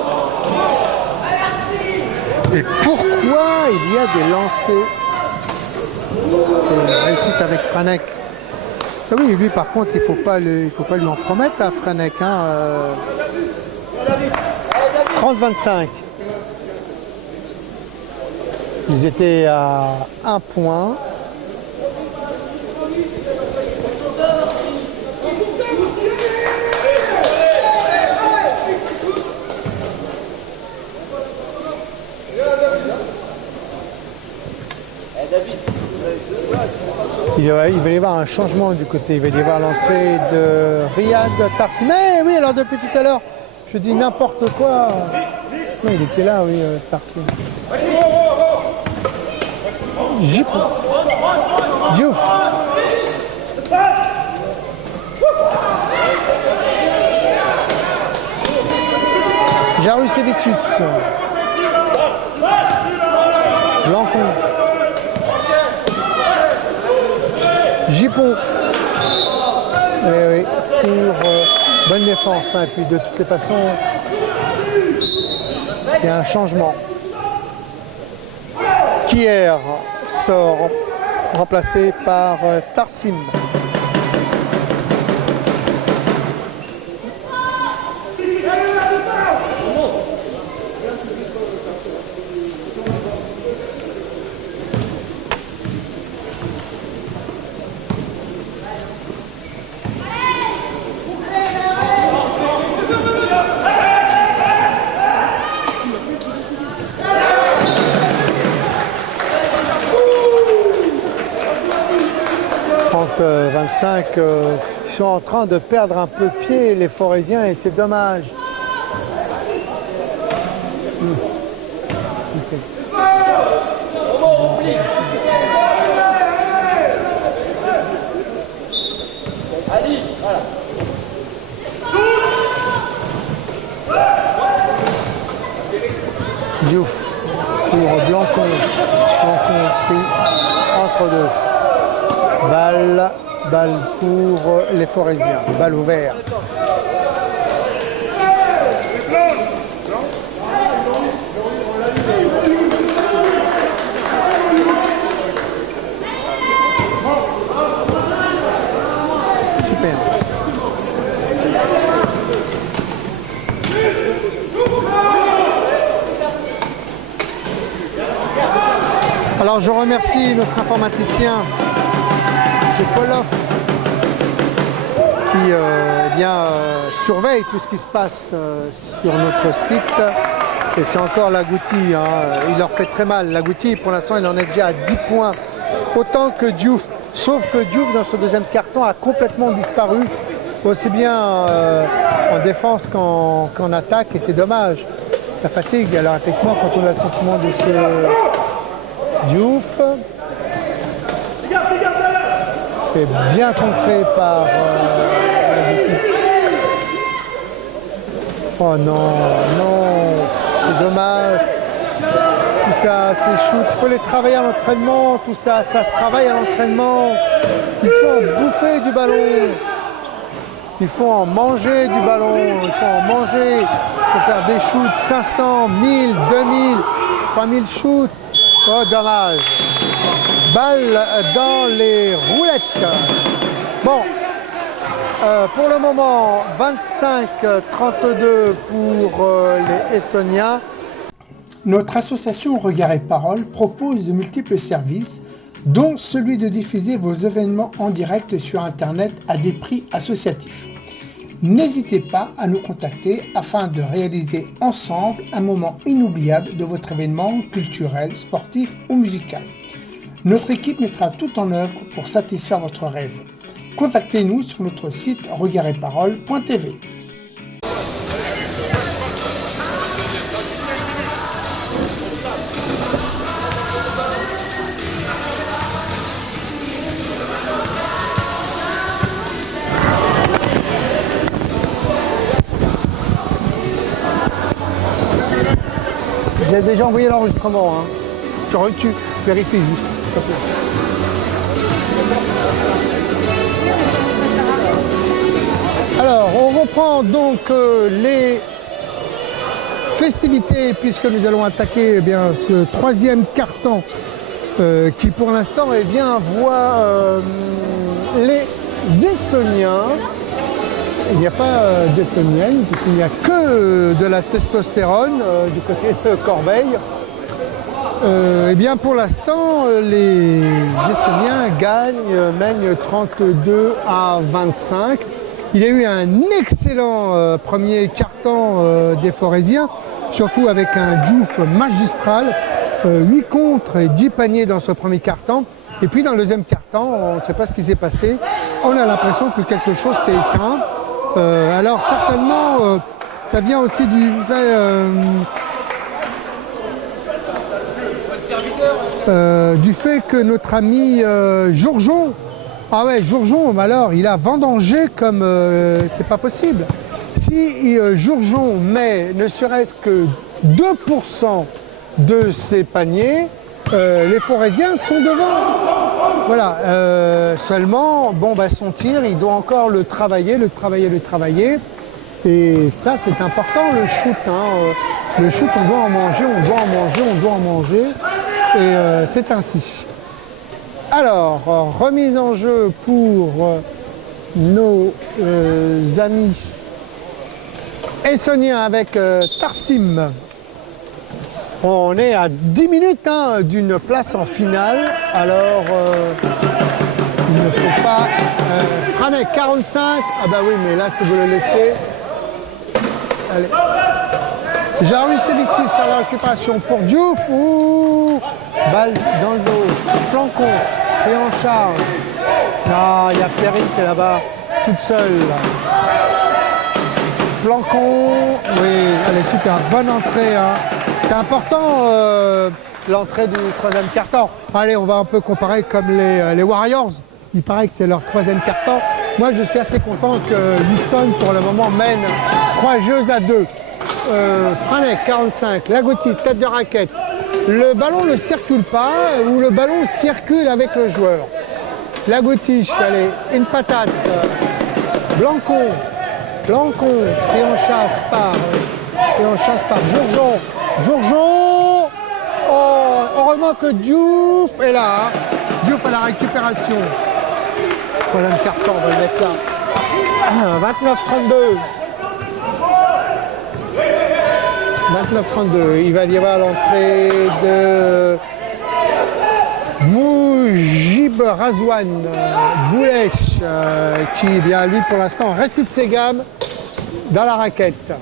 Et pourquoi il y a des lancers? Réussite avec Franek. Ah oui, lui par contre, il faut pas lui en promettre à Franek. Hein. 30-25. Ils étaient à 1 point. Il va y avoir un changement du côté. Il va y avoir l'entrée de Riyad Tarsim. Mais oui, alors depuis tout à l'heure, je dis n'importe quoi. Non, il était là, oui, Tarsim. Jipon. Diouf. Jarus-Evicius. Blancon. Jipon. Oui, pour bonne défense. Hein, et puis de toutes les façons, il y a un changement. Kier sort remplacé par Tarsim. Ils sont en train de perdre un peu pied, les Forésiens, et c'est dommage. Diouf pour Blancon. Blancon pris entre deux. Balle pour les Forésiens. Balle ouverte. Super. Alors je remercie notre informaticien, M. Poloff, qui surveille tout ce qui se passe sur notre site. Et c'est encore l'Agouti, hein. Il leur fait très mal. L'Agouti, pour l'instant, il en est déjà à 10 points. Autant que Diouf. Sauf que Diouf, dans ce deuxième carton, a complètement disparu, aussi bien en défense qu'en attaque. Et c'est dommage. La fatigue. Alors effectivement, quand on a le sentiment de ce Diouf, c'est bien contré par l'Agouti. Oh non, non, c'est dommage. Tout ça, ces shoots, il faut les travailler à l'entraînement, tout ça, ça se travaille à l'entraînement. Il faut en bouffer du ballon. Il faut en manger du ballon, il faut en manger. Il faut faire des shoots, 500, 1000, 2000, 3000 shoots. Oh, dommage. Balle dans les roulettes. Bon. Pour le moment, 25-32 pour les Essonniens. Notre association Regard et Parole propose de multiples services, dont celui de diffuser vos événements en direct sur Internet à des prix associatifs. N'hésitez pas à nous contacter afin de réaliser ensemble un moment inoubliable de votre événement culturel, sportif ou musical. Notre équipe mettra tout en œuvre pour satisfaire votre rêve. Contactez-nous sur notre site regardetparole.tv. J'ai déjà envoyé l'enregistrement. Hein. Tu vérifies juste, s'il te plaît. Alors, on reprend donc les festivités puisque nous allons attaquer ce troisième quart-temps qui pour l'instant voit les Essoniens. Il n'y a pas d'Essoniennes puisqu'il n'y a que de la testostérone du côté de Corbeil. Pour l'instant, les Essoniens mènent 32-25. Il y a eu un excellent premier quart-temps des Forésiens, surtout avec un Diouf magistral, 8 contres et 10 paniers dans ce premier quart-temps. Et puis dans le deuxième quart-temps, on ne sait pas ce qui s'est passé. On a l'impression que quelque chose s'est éteint. Alors certainement, ça vient aussi du fait... du fait que notre ami Jourjon, Jourjon, alors il a vendangé comme c'est pas possible. Si Jourjon met ne serait-ce que 2% de ses paniers, les Forésiens sont devant. Voilà, seulement, son tir, il doit encore le travailler. Et ça, c'est important, le shoot. Hein. Le shoot, on doit en manger. Et c'est ainsi. Alors, remise en jeu pour nos amis essoniens avec Tarsim. On est à 10 minutes d'une place en finale. Alors, il ne faut pas... Franek, 45. Ah bah oui, mais là, si vous le laissez... Allez. Jarus Sévicius sur la récupération pour Diouf. Ouh, balle dans le dos. Flancon. Et en charge. Ah, il y a Perry qui est là-bas, toute seule. Flancon. Oui, allez, super. Bonne entrée. Hein. C'est important, l'entrée du troisième quart-temps. Allez, on va un peu comparer comme les Warriors. Il paraît que c'est leur troisième quart-temps. Moi, je suis assez content que Houston, pour le moment, mène 3-2. Franek, 45. Lagouti, tête de raquette. Le ballon ne circule pas ou le ballon circule avec le joueur. Lagouti, allez, une patate. Blancon, et on chasse par Jourjon. Oh, heureusement que Diouf est là. Hein. Diouf à la récupération. Troisième carton, on va le mettre là. 29-32. Il va y avoir l'entrée de Moujib Razouane Boulèche qui, lui, pour l'instant, récite ses gammes dans la raquette.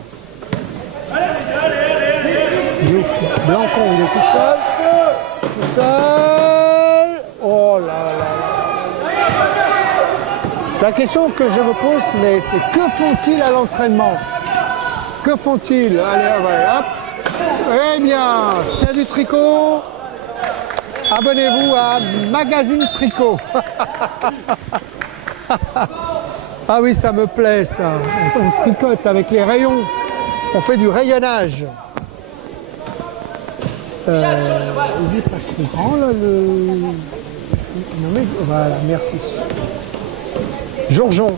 Diouf, Blancon, il est tout seul. Oh là là. La question que je me pose, c'est que font-ils à l'entraînement? Que font-ils? Allez, hop. Eh bien, c'est du tricot. Abonnez-vous à Magazine Tricot. Ah oui, ça me plaît, ça. On tricote avec les rayons. On fait du rayonnage. Je comprends, là, Voilà, merci. Jourjon.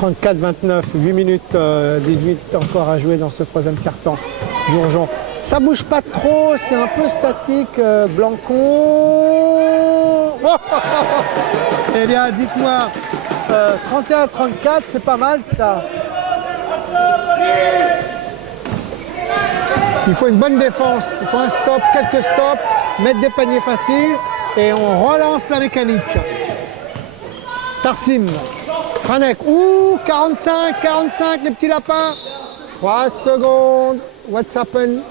34-29, 8 minutes 18 encore à jouer dans ce troisième quart-temps. Jourjon. Ça bouge pas trop, c'est un peu statique. Blancon. Eh bien, dites-moi, 31-34, c'est pas mal ça. Il faut une bonne défense, il faut un stop, quelques stops, mettre des paniers faciles et on relance la mécanique. Tarsim. Franek, 45, les petits lapins. 3 secondes. What's happened?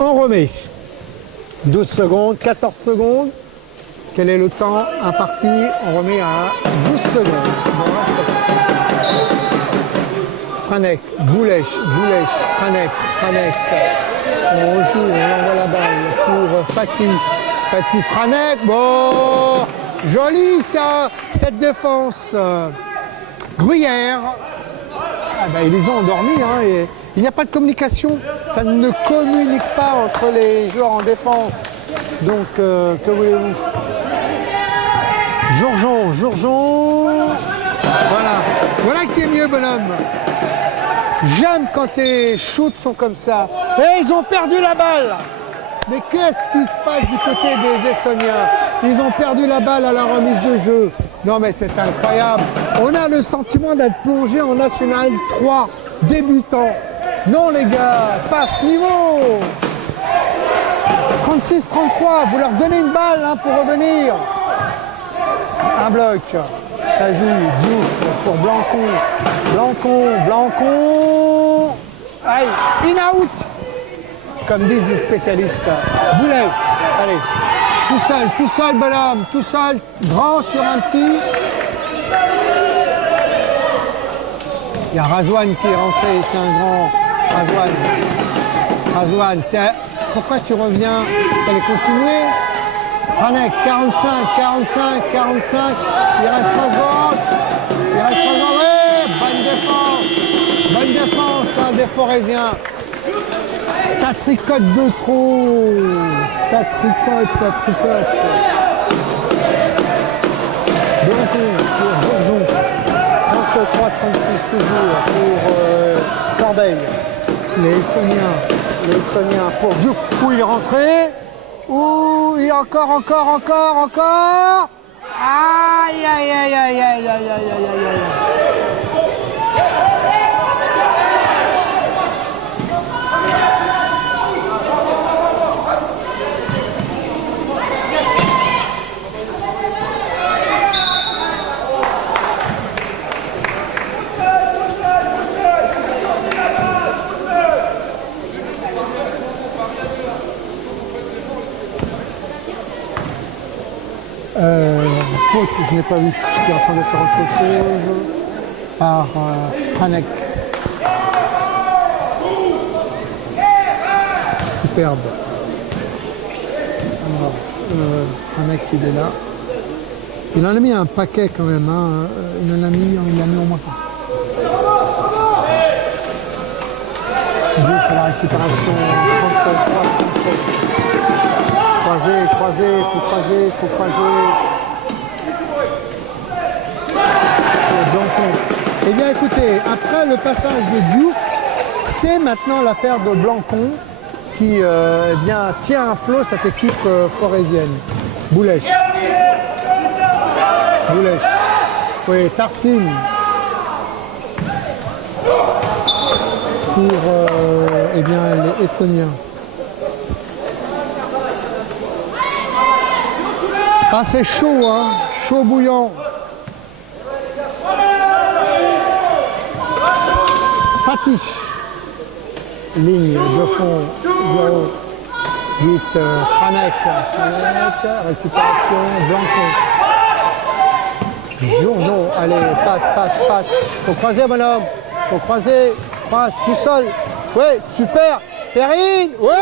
On remet. 12 secondes, 14 secondes. Quel est le temps imparti? On remet à 12 secondes. Franek, Boulèche, Franek. On joue, on envoie la balle pour Fatih, Franek. Bon, joli ça, cette défense. Gruyère. Ils les ont endormis. Hein, Il n'y a pas de communication. Ça ne communique pas entre les joueurs en défense. Donc, que voulez-vous? Jourjon. Voilà. Voilà qui est mieux, bonhomme. J'aime quand tes shoots sont comme ça. Et ils ont perdu la balle. Mais qu'est-ce qui se passe du côté des Essoniens? Ils ont perdu la balle à la remise de jeu. Non mais c'est incroyable. On a le sentiment d'être plongé en National 3, débutant. Non les gars, pas à ce niveau. 36-33, vous leur donnez une balle hein, pour revenir. Un bloc. Ça joue Diouf pour Blancon. Aïe, in out. Comme disent les spécialistes. Boulet, allez. Tout seul, bonhomme, tout seul, grand sur un petit. Il y a Razwan qui est rentré, c'est un grand. Razwan, pourquoi tu reviens? Il fallait continuer. Franek, 45. Il reste 3 secondes. Ouais, bonne défense hein, des Forésiens. Ça tricote de trop. Ça tricote. Blancon pour Jourjon. 33-36 toujours pour Corbeil. Les Essoniens pour Diouf. Où il est rentré. Ouh, et encore. Aïe. Faute, je n'ai pas vu, j'étais en train de faire autre chose par Franek. Superbe. Alors, Franek il est là. Il en a mis un paquet quand même, hein. Il en a mis au moins pas. Dieu fait la récupération 33-37. Croisé, il faut croiser. Blancon. Eh bien écoutez, après le passage de Diouf, c'est maintenant l'affaire de Blancon qui eh bien, tient à flot cette équipe forésienne. Boulech. Oui, Tarsine. Pour eh bien, les Essoniens. Ah c'est chaud, hein, chaud bouillant. Fatih. Ligne de fond, 0. 8, Franek, récupération, Blancon. Jourjon, allez, passe. Faut croiser, bonhomme. Faut croiser, passe, tout seul. Ouais, super. Perrine, ouais.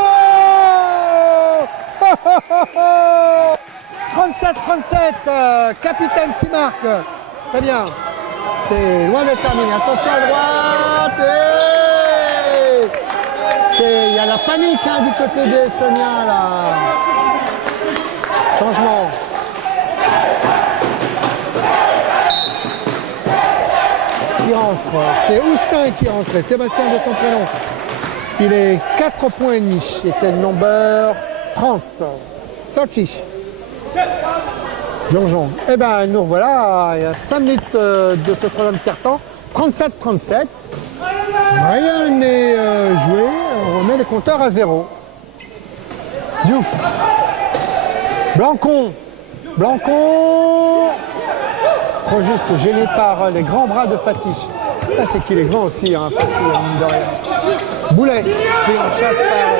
37-37, capitaine qui marque. C'est bien. C'est loin d'être terminé. Attention à droite. Il y a la panique hein, du côté des Essoniens là. Changement. Qui rentre. C'est Oustin qui est rentré. Sébastien de son prénom. Il est 4 points et demi. Et c'est le number 30. 30. Jourjon. Eh bien, nous revoilà, il y a 5 minutes de ce troisième quart-temps, 37-37. Rien n'est joué, on remet les compteurs à 0. Diouf. Blancon. Trop juste gêné par les grands bras de Fatih. Ah, c'est qu'il est grand aussi, hein, Fatih, mine de rien. Boulet, pris en chasse par...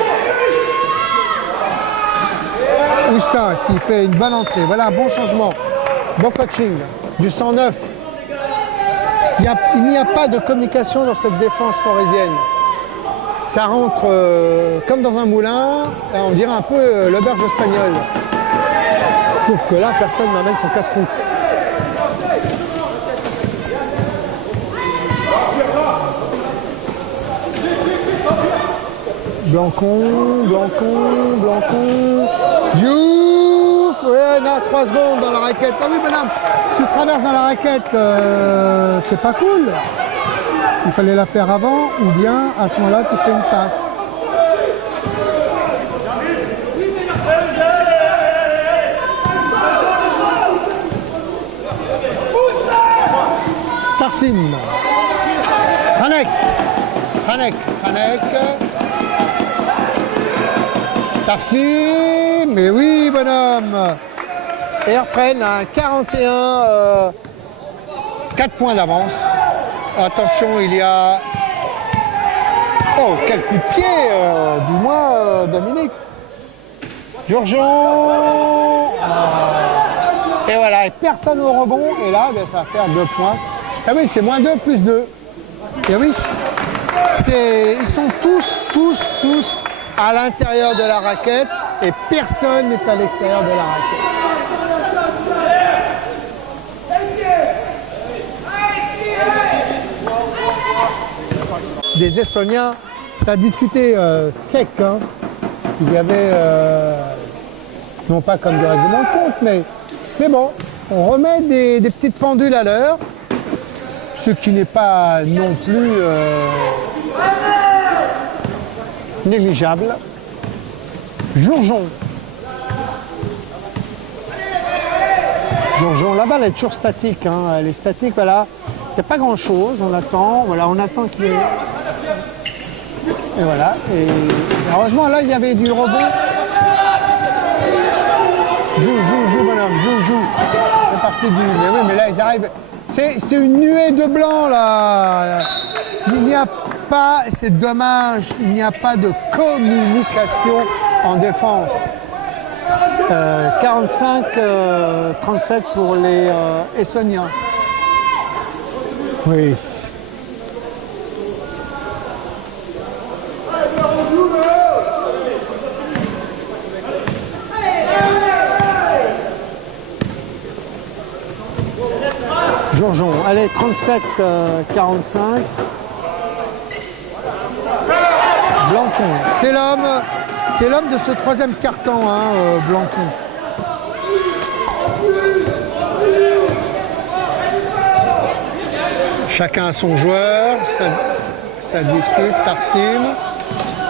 Oustin qui fait une bonne entrée. Voilà un bon changement. Bon coaching. Du 109. Il n'y a pas de communication dans cette défense forésienne. Ça rentre comme dans un moulin. Et on dirait un peu l'auberge espagnole. Sauf que là, personne n'amène son casse-croûte. Blancon, Blancon, Blancon. Diouf. Ouais, non, 3 secondes dans la raquette. Ah oui, madame, tu traverses dans la raquette. C'est pas cool. Il fallait la faire avant ou bien à ce moment-là, tu fais une passe. Tarsim. Franek. Franek. Franek. Tarsim. Mais oui, bonhomme. Et ils reprennent un 41. 4 points d'avance. Attention, il y a... Oh, quel coup de pied, dis-moi, Dominique. Jourjon. Et voilà, et personne au rebond. Et là, ben, ça va faire 2 points. Ah oui, c'est moins 2 plus 2. Et oui, ils sont tous à l'intérieur de la raquette et personne n'est à l'extérieur de la raquette. Des Estoniens, ça a discuté sec. Hein. Il y avait, non pas comme des règlements de compte, mais bon, on remet des petites pendules à l'heure, ce qui n'est pas non plus négligeable. Jourjon. Jourjon, la balle est toujours statique. Hein. Elle est statique, voilà. Il n'y a pas grand-chose, on attend. Voilà, on attend qu'il y ait... Et voilà. Et heureusement, là, il y avait du rebond. Joue, bonhomme, joue. C'est parti du... Mais oui, mais là, ils arrivent... C'est une nuée de blanc, là. Il n'y a pas... C'est dommage, il n'y a pas de communication en défense. 45-37 pour les Estoniens. Oui. Jourjon, allez, 37-45. Blancon, c'est l'homme de ce troisième carton, hein, Blancon. Chacun a son joueur, ça discute.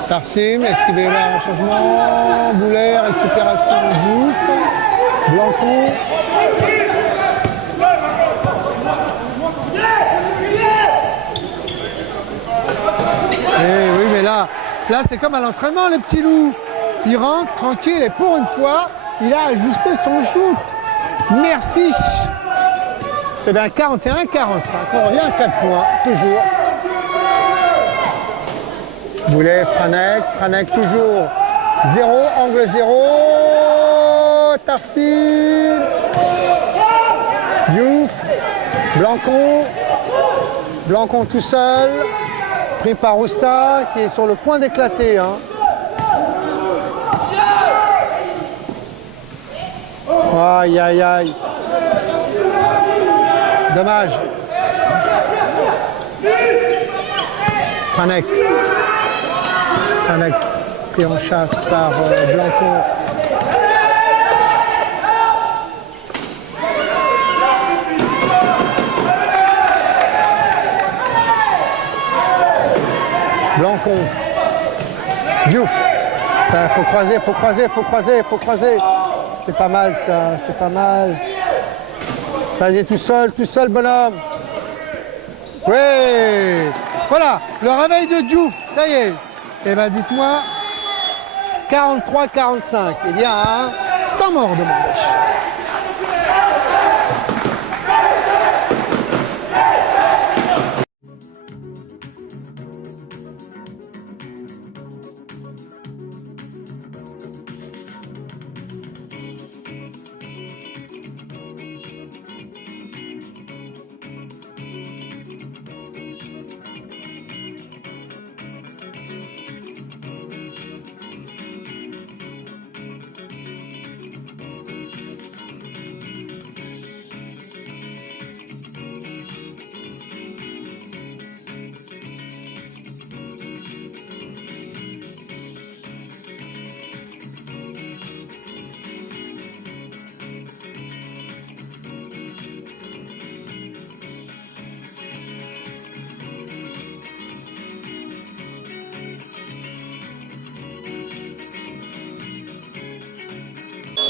Tarsim, est-ce qu'il va y avoir un changement? Boulet, récupération, Diouf. Blancon. Eh oui, mais là c'est comme à l'entraînement, les petits loups. Il rentre tranquille et pour une fois, il a ajusté son shoot. Merci. Eh bien, 41-45, on revient à 4 points, toujours. Boulet, Franek toujours. 0, angle 0. Tarsim. Diouf. Blancon tout seul. Pris par Rousta, qui est sur le point d'éclater. Hein. Aïe. Dommage. Franek pris en chasse par Blancon. Blancon. Diouf. Enfin, faut croiser. C'est pas mal ça, c'est pas mal. Vas-y, tout seul, bonhomme. Oui. Voilà, le réveil de Diouf, ça y est. Eh bien, dites-moi, 43-45. Il y a un temps mort de manche.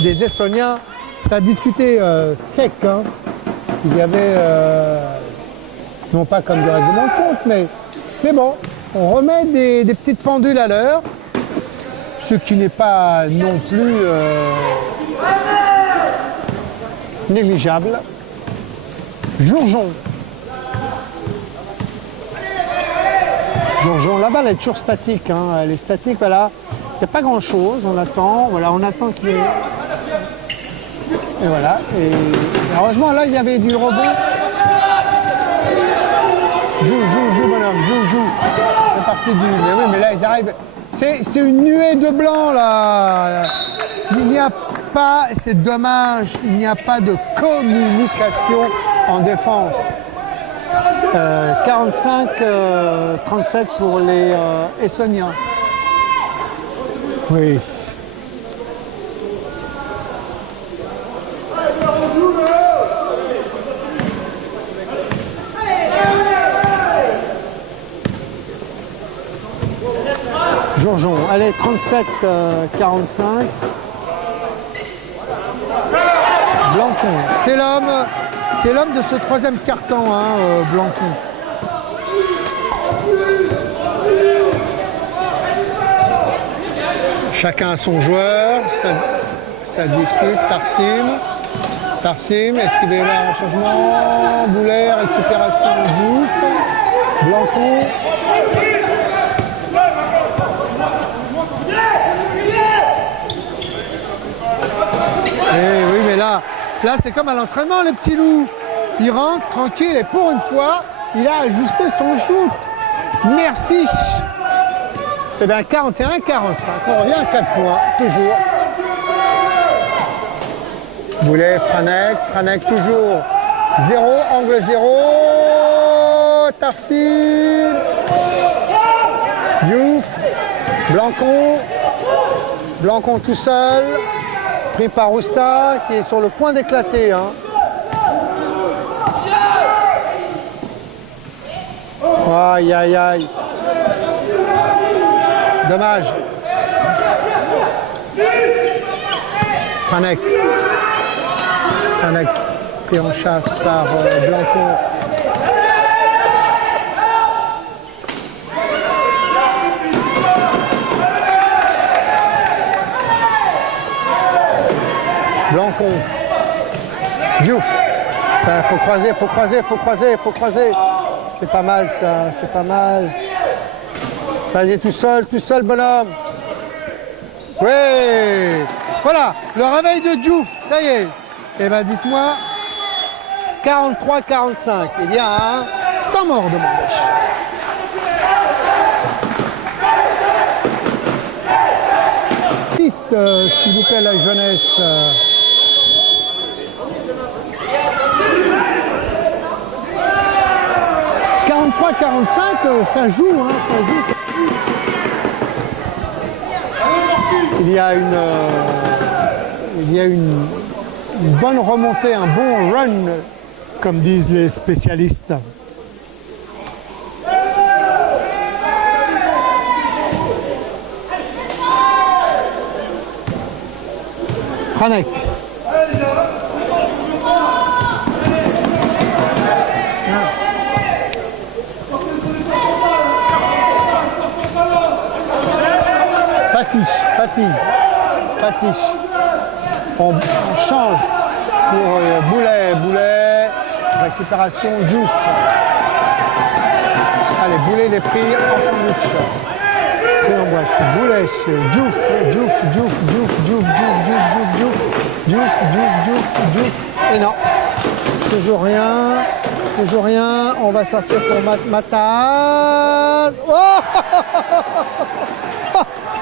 des Estoniens. Ça a discuté sec. Hein. Il y avait, non pas comme du règlement de compte, mais bon, on remet des petites pendules à l'heure, ce qui n'est pas non plus négligeable. Jourjon. Jourjon, la balle est toujours statique, hein. Elle est statique, voilà. Il n'y a pas grand chose, on attend, voilà, on attend qu'il y ait... Et voilà, et heureusement là il y avait du rebond. Joue bonhomme, joue. C'est parti du... Mais oui, mais là ils arrivent. C'est une nuée de blanc là. Il n'y a pas, c'est dommage, il n'y a pas de communication en défense. 45-37 pour les Estoniens. Oui. Jourjon, allez, 37-45. Blancon, c'est l'homme de ce troisième quart-temps, hein, Blancon. Chacun a son joueur, ça discute, Tarsim, est-ce qu'il va y avoir un changement? Boulet, récupération, Diouf, Blancon. Eh oui, mais là c'est comme à l'entraînement, les petits loups. Il rentre tranquille et pour une fois, il a ajusté son shoot. Merci. Eh bien, 41-45, on revient à 4 points, toujours. Boulet, Franek toujours. 0, angle 0. Tarsim. Diouf. Blancon tout seul. Pris par Rousta qui est sur le point d'éclater. Hein. Aïe, aïe, aïe. Dommage. Franek pris en chasse par Blancon. Blancon. Diouf. Enfin, faut croiser. C'est pas mal ça, c'est pas mal. Vas-y, tout seul, bonhomme. Oui. Voilà, le réveil de Diouf, ça y est. Eh bien, dites-moi, 43-45. Il y a un temps mort de Mandèche. Piste, s'il vous plaît, la jeunesse. « 43-45, ça joue, hein, ça joue. Il y a une bonne remontée, un bon run, comme disent les spécialistes. Franek. Fatih. On change pour Boulet, récupération Diouf. Allez, Boulet il est pris en sandwich. Pris en boîte. Boulet, Diouf. Et non, toujours rien. On va sortir pour Mata. Oh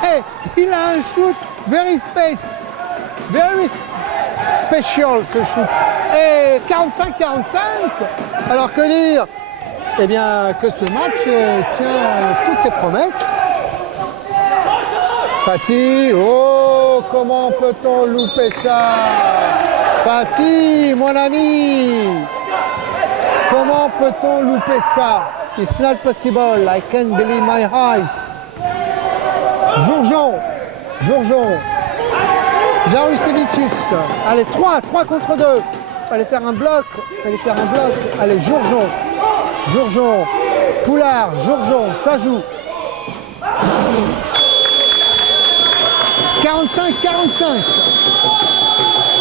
hey, il a un shoot very special ce shoot. Et 45-45. Alors que dire? Eh bien que ce match tient toutes ses promesses. Fatih, oh comment peut-on louper ça? Fatih, mon ami, comment peut-on louper ça? It's not possible, I can't believe my eyes. Jourjon. Jarussevicius. Allez, 3 contre 2. Fallait faire un bloc. Allez, Jourjon. Poulard, Jourjon, ça joue. 45.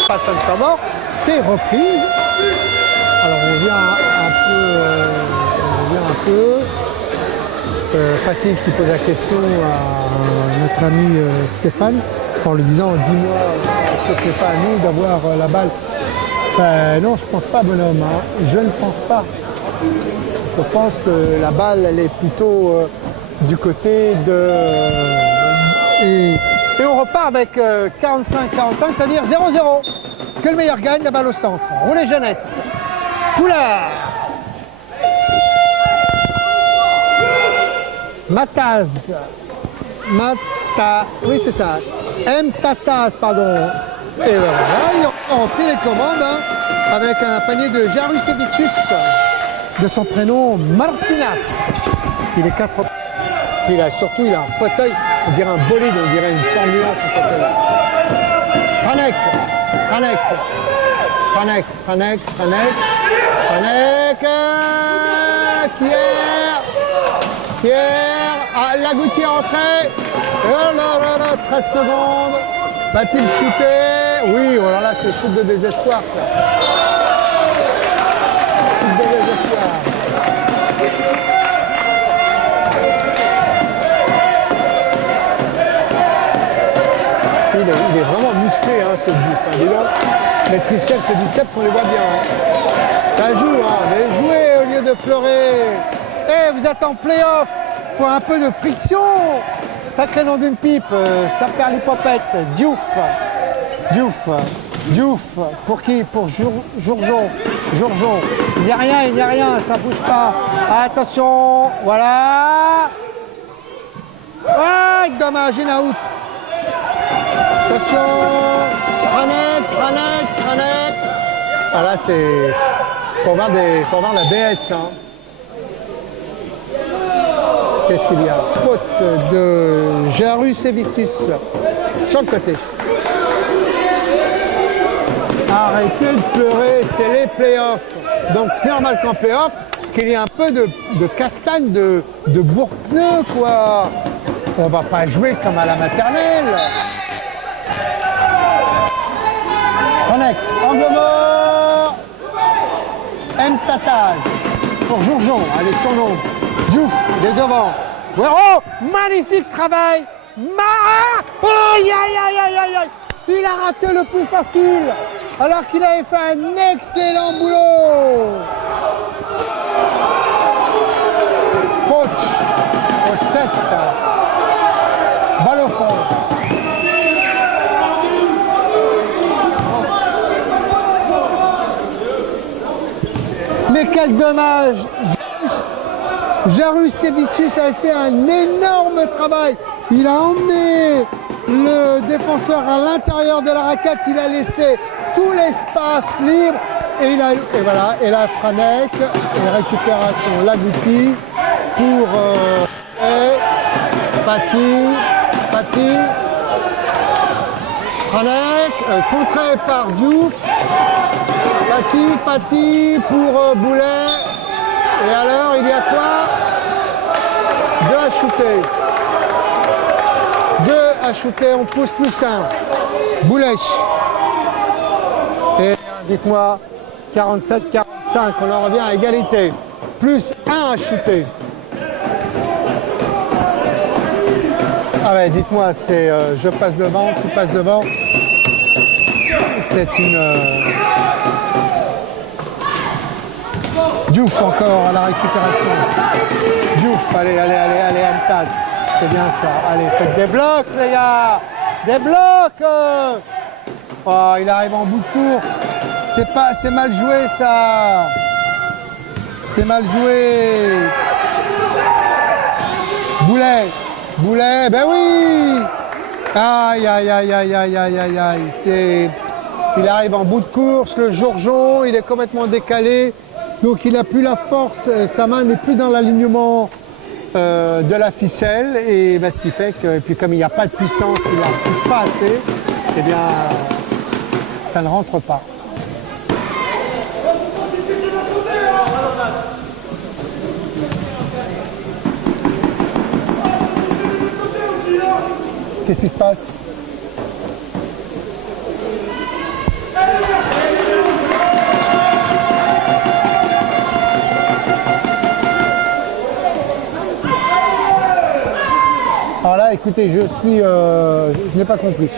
Pas de temps mort. C'est reprise. Alors on vient un peu. Fatigue qui pose la question à notre ami Stéphane en lui disant dis-moi, est-ce que ce n'est pas à nous d'avoir la balle? Non, je ne pense pas, bonhomme. Hein. Je ne pense pas. Je pense que la balle, elle est plutôt du côté de... Et on repart avec 45, c'est-à-dire 0-0. Que le meilleur gagne, la balle au centre. Roulez jeunesse. Poulard. Mataz. Oui, c'est ça. Tataz, pardon. Et voilà, ils ont repris les commandes hein, avec un panier de Jarussevicius, de son prénom Martinas. Il est 4. Surtout, il a un fauteuil, on dirait un bolide, on dirait une Formule 1 son fauteuil. Franek. Pierre, Lagouti est rentré. 13 secondes. Va-t-il shooter? Oui, alors là, c'est shoot de désespoir, ça. Shoot de désespoir. Il est vraiment musclé, hein, ce Diouf. Hein, dis donc. Les triceps et biceps, on les voit bien. Hein. Ça joue, hein, mais jouez au lieu de pleurer. Vous êtes en play-off. Il faut un peu de friction. Sacré nom d'une pipe, ça perd l'hypopète. Diouf. Pour qui? Pour Jourjon. Il n'y a rien, ça bouge pas. Attention, voilà. Ah, dommage, in out. Attention. Franek. Ah là, c'est... Faut voir la BS, hein. Qu'est-ce qu'il y a? Faute de Jarussevicius sur le côté. Arrêtez de pleurer, c'est les playoffs. Donc normal qu'en playoffs, qu'il y ait un peu de castagne, de bourre-pneu, quoi. On va pas jouer comme à la maternelle. Franek, angle mort. Tataz pour Jourjon, allez son nom. Diouf, il est devant. Oh, magnifique travail. Aïe. Il a raté le plus facile, alors qu'il avait fait un excellent boulot. Coach au 7. Balle au fond. Mais quel dommage. Jarussevicius avait fait un énorme travail. Il a emmené le défenseur à l'intérieur de la raquette. Il a laissé tout l'espace libre. Et voilà. Et là, Franek, et récupération Lagouti pour Fatih. Franek, contré par Diouf. Fatih pour Boulet. Et alors, il y a quoi? 2 à shooter, on pousse plus 1. Boulech. Et dites-moi, 47-45, on en revient à égalité. Plus 1 à shooter. Ah ouais, dites-moi, c'est je passe devant, tu passes devant. C'est une... Diouf encore à la récupération. Diouf, allez, Mtaz. C'est bien ça. Allez, faites des blocs, les gars. Des blocs. Oh, il arrive en bout de course. C'est mal joué, ça. C'est mal joué. Boulet, ben oui. Aïe. Il arrive en bout de course, le Jourjon, il est complètement décalé. Donc il n'a plus la force, sa main n'est plus dans l'alignement de la ficelle. Et ben, ce qui fait que, et puis comme il n'y a pas de puissance, il ne la pousse pas assez. eh bien, ça ne rentre pas. Qu'est-ce qui se passe? Alors là, écoutez, je n'ai pas compris.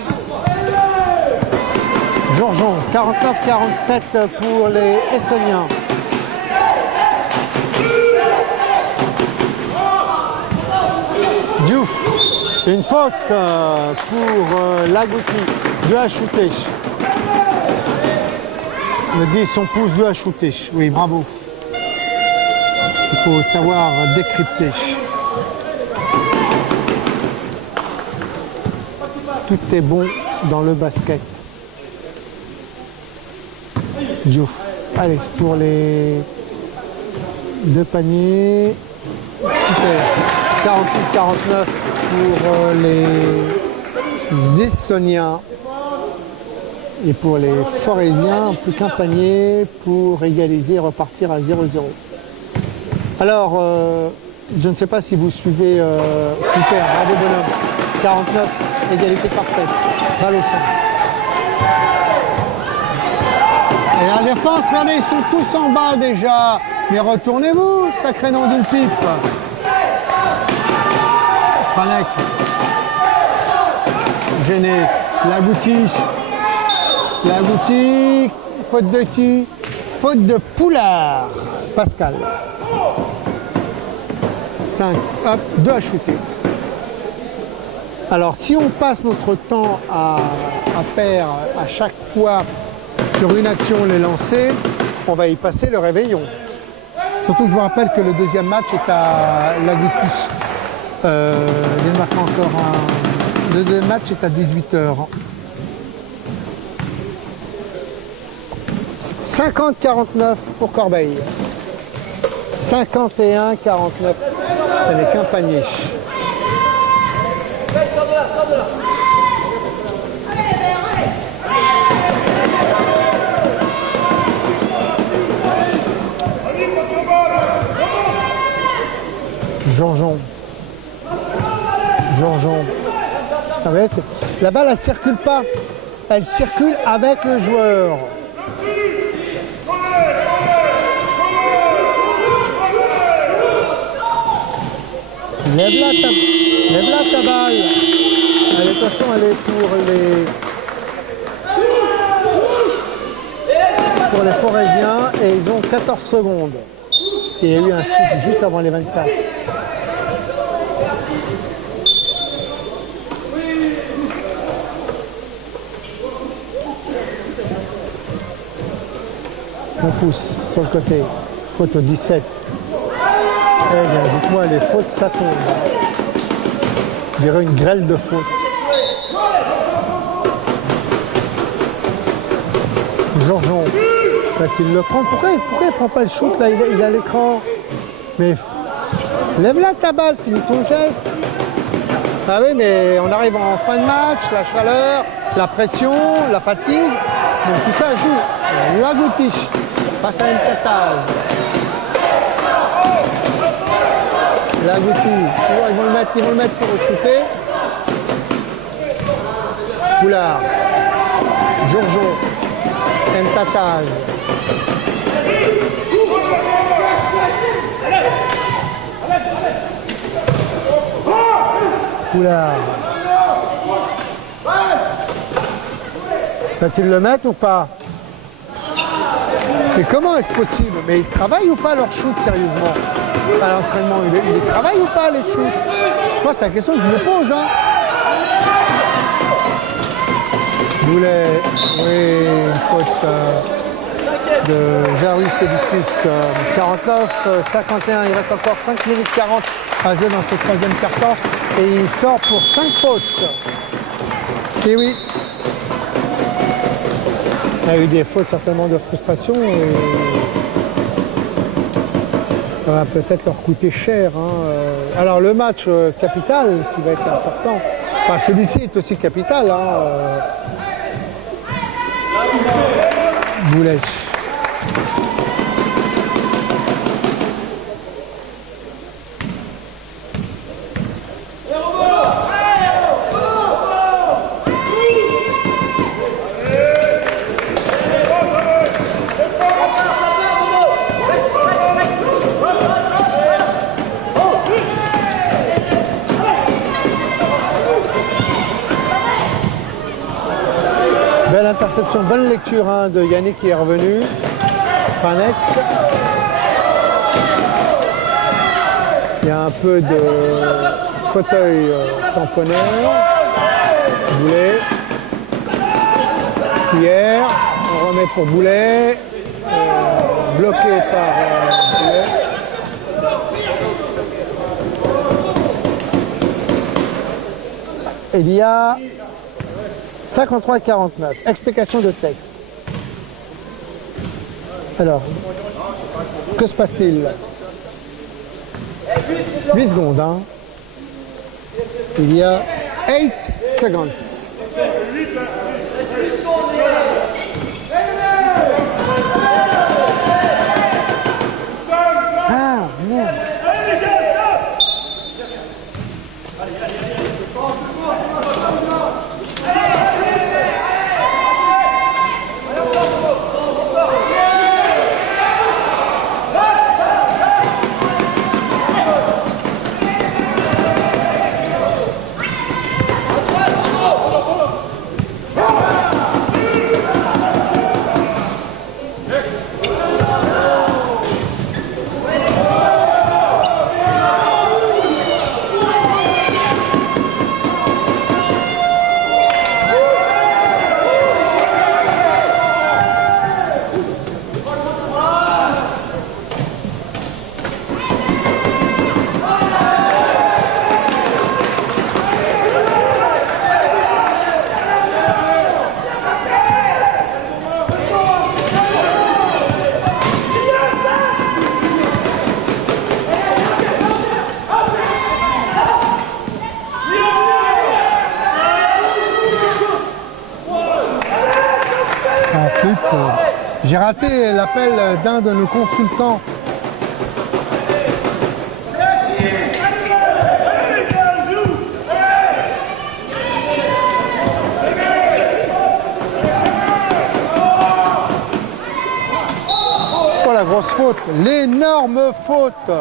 Georgeon, 49-47 pour les Essoniens. Diouf, une faute pour Lagouti, 2 à shooter. Le 10, on pousse 2 à shooter. Oui, bravo. Il faut savoir décrypter. Tout est bon dans le basket. Diouf. Allez, pour les 2 paniers. Super. 48-49 pour les Essoniens. Et pour les Forésiens, plus qu'un panier pour égaliser et repartir à 0-0. Alors, je ne sais pas si vous suivez. Super, bravo bonhomme. 49, égalité parfaite. Balle au centre. Et la défense, regardez, ils sont tous en bas déjà. Mais retournez-vous, sacré nom d'une pipe. Panek. Gêné. Lagouti. Lagouti. Faute de qui? Faute de Poulard. Pascal. 5. Hop, 2 à shooter. Alors, si on passe notre temps à faire à chaque fois sur une action les lancers, on va y passer le réveillon. Surtout que je vous rappelle que le deuxième match est à Lagouti. Il marque encore un. Le deuxième match est à 18h. 50-49 pour Corbeil. 51-49. Ce n'est qu'un panier. Georgeon. La balle, elle ne circule pas. Elle circule avec le joueur. Lève-la ta balle. Allez, de toute façon, elle est pour les Forésiens et ils ont 14 secondes. Parce qu'il y a eu un shoot juste avant les 24. On pousse sur le côté. Faute au 17. Eh bien, dites-moi, les fautes, ça tombe. Je dirais une grêle de fautes. Georgeon, va-t-il le prendre? Pourquoi il ne prend pas le shoot là? Il a l'écran. Mais lève-la ta balle, finis ton geste. Ah oui, mais on arrive en fin de match, la chaleur, la pression, la fatigue. Donc tout ça joue. Lagouti passe à Mtataz. Lagouti, ils vont le mettre pour shooter. Poulard, Georgeon, Mtataz. Poulard. Va-t-il le mettre ou pas? Mais comment est-ce possible? Mais ils travaillent ou pas leur shoot sérieusement? À l'entraînement, ils travaillent ou pas les shoots? Moi, c'est la question que je me pose. Hein. Boulet, oui, une faute de Jarvis Sedicius. 49-51, il reste encore 5 minutes 40 à jouer dans ce troisième quart-temps. Et il sort pour 5 fautes. Et oui. Il y a eu des fautes certainement de frustration et ça va peut-être leur coûter cher. Hein. Alors le match capital qui va être important, enfin celui-ci est aussi capital. Hein. Boulet. Belle interception, bonne lecture hein, de Yannick qui est revenu. Franek. Il y a un peu de fauteuil tamponneur. Boulet. Thiers. On remet pour Boulet. Bloqué par Boulet. Il y a 53-49, explication de texte. Alors, que se passe-t-il? 8 secondes, hein. Il y a 8 seconds. Ah, merde. J'ai raté l'appel d'un de nos consultants. Oh la grosse faute, l'énorme faute.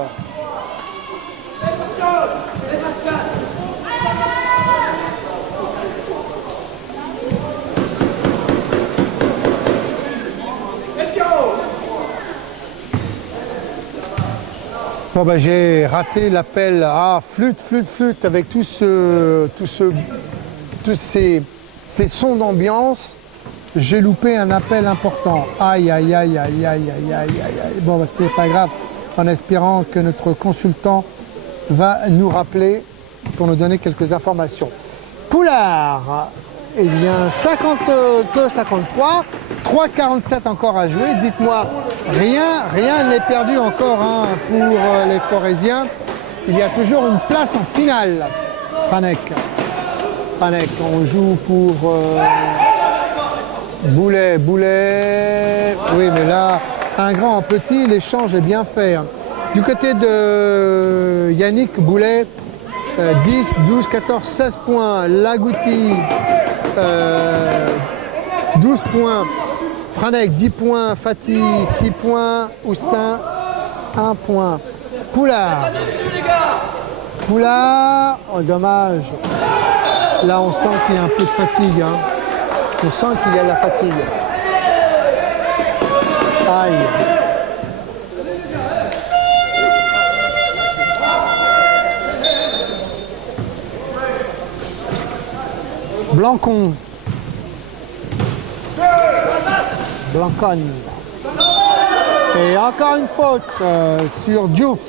Bon ben, j'ai raté l'appel à flûte avec tous ces sons d'ambiance. J'ai loupé un appel important. Aïe, aïe, aïe, aïe, aïe, aïe, aïe, aïe, aïe. Bon ben, c'est pas grave, en espérant que notre consultant va nous rappeler pour nous donner quelques informations. Poulard, eh bien 52-53, 3,47 encore à jouer. Dites-moi, rien n'est perdu encore hein, pour les Forésiens. Il y a toujours une place en finale. Franek, on joue pour Boulet. Oui, mais là, un grand, un petit, l'échange est bien fait. Du côté de Yannick Boulet, 10, 12, 14, 16 points. Lagouti, 12 points. Franek, 10 points. Fatih, 6 points. Oustin, 1 point. Poulard, oh, dommage. Là, on sent qu'il y a un peu de fatigue. Hein. On sent qu'il y a de la fatigue. Aïe. Blancon. Blanconne. Et encore une faute sur Diouf.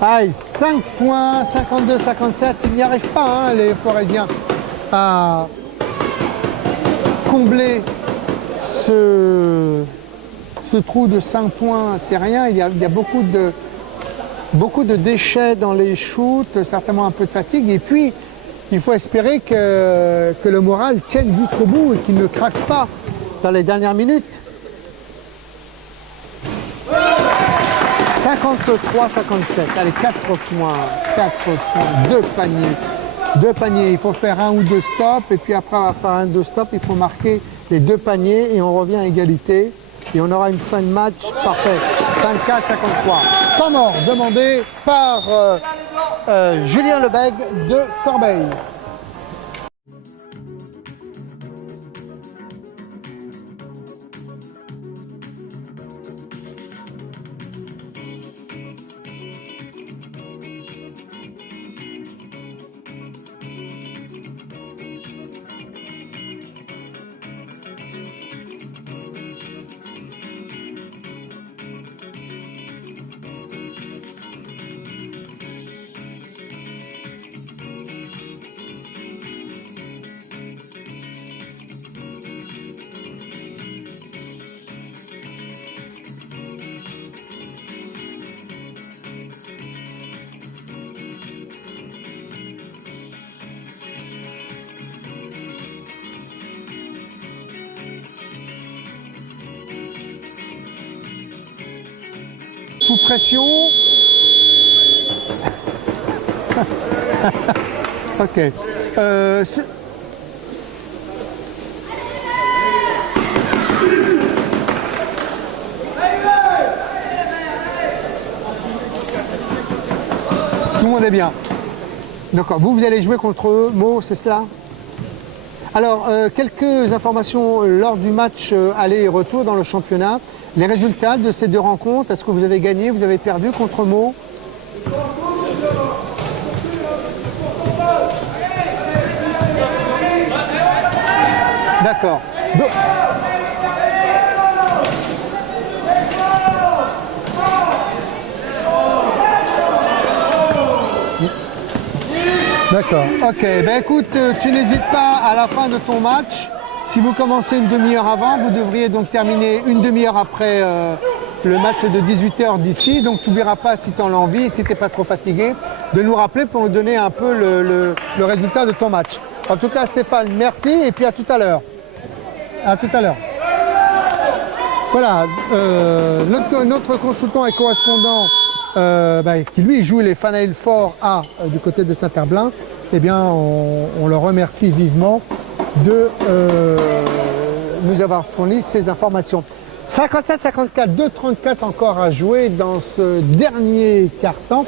Aïe, 5 points, 52-57. Ils n'y arrivent pas, hein, les Forésiens, à combler ce trou de 5 points. C'est rien, il y a beaucoup de déchets dans les shoots, certainement un peu de fatigue. Et puis, il faut espérer que le moral tienne jusqu'au bout et qu'il ne craque pas dans les dernières minutes. 53-57. Allez, 4 points. 4 points. 2 paniers. 2 paniers. Il faut faire 1 ou 2 stops. Et puis après, on va faire 1 ou 2 stops. Il faut marquer les 2 paniers. Et on revient à égalité. Et on aura une fin de match parfaite. 54-53. Temps mort demandé par Julien Lebègue de Corbeil. Sous pression. Ok. Tout le monde est bien. D'accord. Vous allez jouer contre eux. Mo, c'est cela? Alors, quelques informations lors du match aller et retour dans le championnat. Les résultats de ces 2 rencontres, est-ce que vous avez gagné, vous avez perdu contre Meaux? D'accord. D'accord. Ok. Ben écoute, tu n'hésites pas à la fin de ton match. Si vous commencez une demi-heure avant, vous devriez donc terminer une demi-heure après le match de 18h d'ici. Donc tu n'oublieras pas, si tu en as envie, si tu n'es pas trop fatigué, de nous rappeler pour nous donner un peu le résultat de ton match. En tout cas, Stéphane, merci et puis à tout à l'heure. À tout à l'heure. Voilà, notre consultant et correspondant qui lui joue les Fanail Fort A du côté de Saint-Herblain, eh bien on le remercie vivement de nous avoir fourni ces informations. 57-54, 2-34 encore à jouer dans ce dernier quart-temps.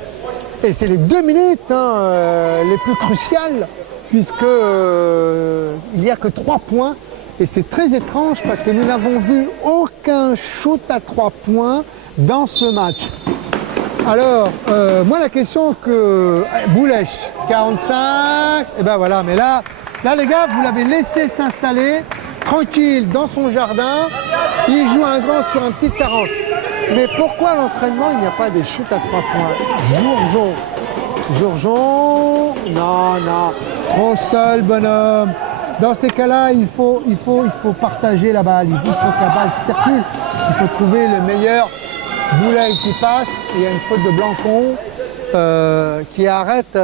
Et c'est les 2 minutes les plus cruciales, puisque il n'y a que 3 points. Et c'est très étrange parce que nous n'avons vu aucun shoot à 3 points dans ce match. Alors, moi la question que... Boulèche, 45, et ben voilà, mais là les gars, vous l'avez laissé s'installer, tranquille, dans son jardin, il joue un grand sur un petit 40. Mais pourquoi à l'entraînement, il n'y a pas des shoots à 3 points? Jourjon, non, trop seul, bonhomme. Dans ces cas-là, il faut partager la balle, il faut que la balle circule, il faut trouver le meilleur Boulay qui passe, il y a une faute de Blancon qui arrête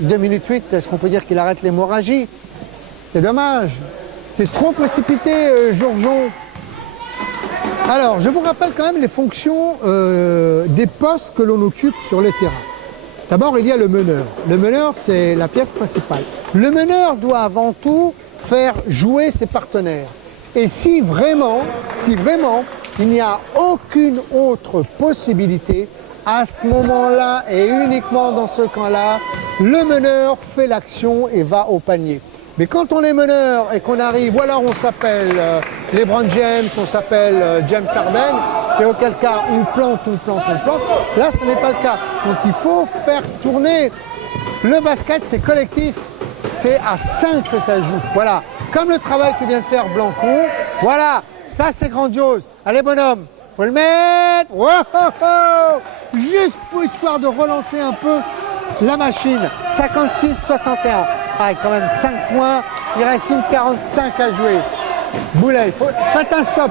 2 minutes 8, est-ce qu'on peut dire qu'il arrête l'hémorragie? C'est dommage, c'est trop précipité, Jourjon. Alors, je vous rappelle quand même les fonctions des postes que l'on occupe sur les terrains. D'abord, il y a le meneur. Le meneur, c'est la pièce principale. Le meneur doit avant tout faire jouer ses partenaires. Et si vraiment, il n'y a aucune autre possibilité, à ce moment-là et uniquement dans ce camp-là, le meneur fait l'action et va au panier. Mais quand on est meneur et qu'on arrive, ou alors on s'appelle LeBron James, on s'appelle James Harden, et auquel cas on plante, là ce n'est pas le cas. Donc il faut faire tourner. Le basket c'est collectif, c'est à 5 que ça joue. Voilà, comme le travail que vient de faire Blancon, voilà, ça c'est grandiose. Allez bonhomme, faut le mettre, wow, oh, oh. Juste pour histoire de relancer un peu la machine. 56-61. Ah, quand même 5 points, il reste une 45 à jouer. Boulay, faites un stop,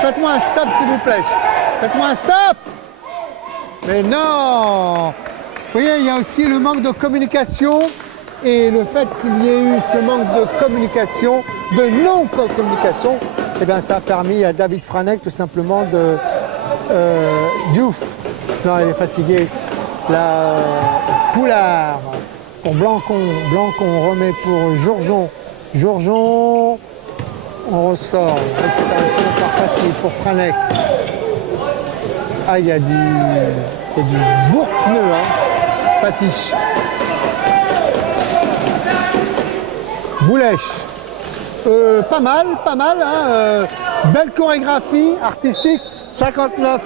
faites-moi un stop s'il vous plaît. Faites-moi un stop. Mais non. Vous voyez, il y a aussi le manque de communication et le fait qu'il y ait eu ce manque de communication, de non-communication, eh bien ça a permis à David Franek tout simplement Diouf. Non, il est fatigué. La Poulard pour Blancon. Blancon remet pour Jourjon. Jourjon, on ressort. Récupération par Fati pour Franek. Ah, il y a du bourre-pneu, hein. Fatiche. Boulèche. Pas mal, hein. Belle chorégraphie artistique. 59.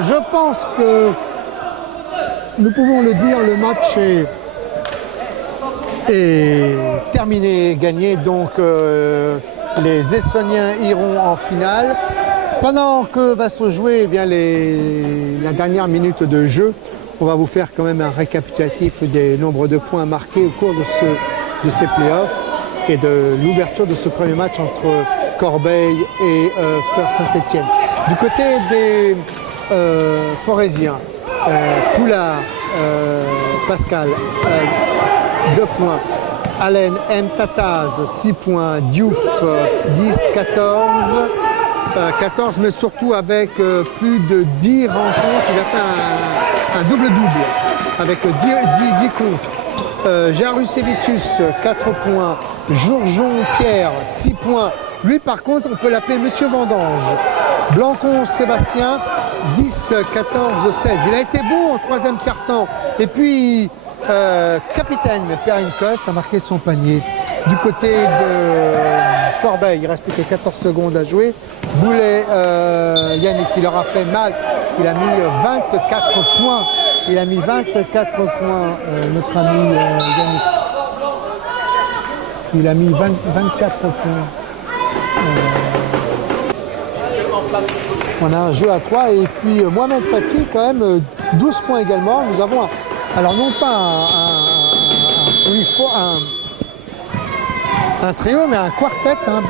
Je pense que nous pouvons le dire, le match est terminé, gagné. Donc les Essonniens iront en finale. Pendant que va se jouer eh bien, la dernière minute de jeu, on va vous faire quand même un récapitulatif des nombres de points marqués au cours de ces playoffs et de l'ouverture de ce premier match entre Corbeil et Fleur Saint-Étienne. Du côté des Forésiens, Poulard, Pascal, 2 points. Allen, M. Tataz, 6 points. Diouf, 10, 14. 14, mais surtout avec plus de 10 rencontres. Il a fait un double-double avec 10 contre. Jarus-Sévicius, 4 points. Jourjon Pierre, 6 points. Lui, par contre, on peut l'appeler Monsieur Vendange. Blancon Sébastien, 10, 14, 16. Il a été bon en troisième quart-temps. Et puis, capitaine Perrine Cosse a marqué son panier. Du côté de Corbeil, il reste plus que 14 secondes à jouer. Boulet, Yannick, il leur a fait mal. Il a mis 24 points. Il a mis 24 points, notre ami Yannick. Il a mis 24 points. On a un jeu à 3 et puis Mohamed Fati quand même 12 points également. Nous avons alors non pas un trio mais un quartet hein,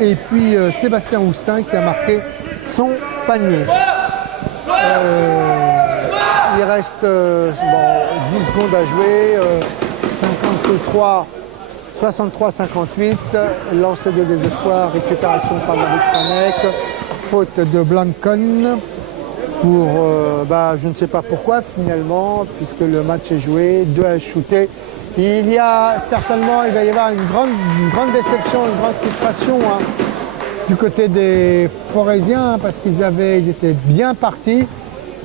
et puis Sébastien Houstin qui a marqué son panier. Il reste 10 secondes à jouer, 63-58, lancer de désespoir, récupération par David Franek, faute de Blancon pour, je ne sais pas pourquoi finalement, puisque le match est joué, 2 à shooter. Il va y avoir une grande déception, une grande frustration hein, du côté des Forésiens parce qu'ils étaient bien partis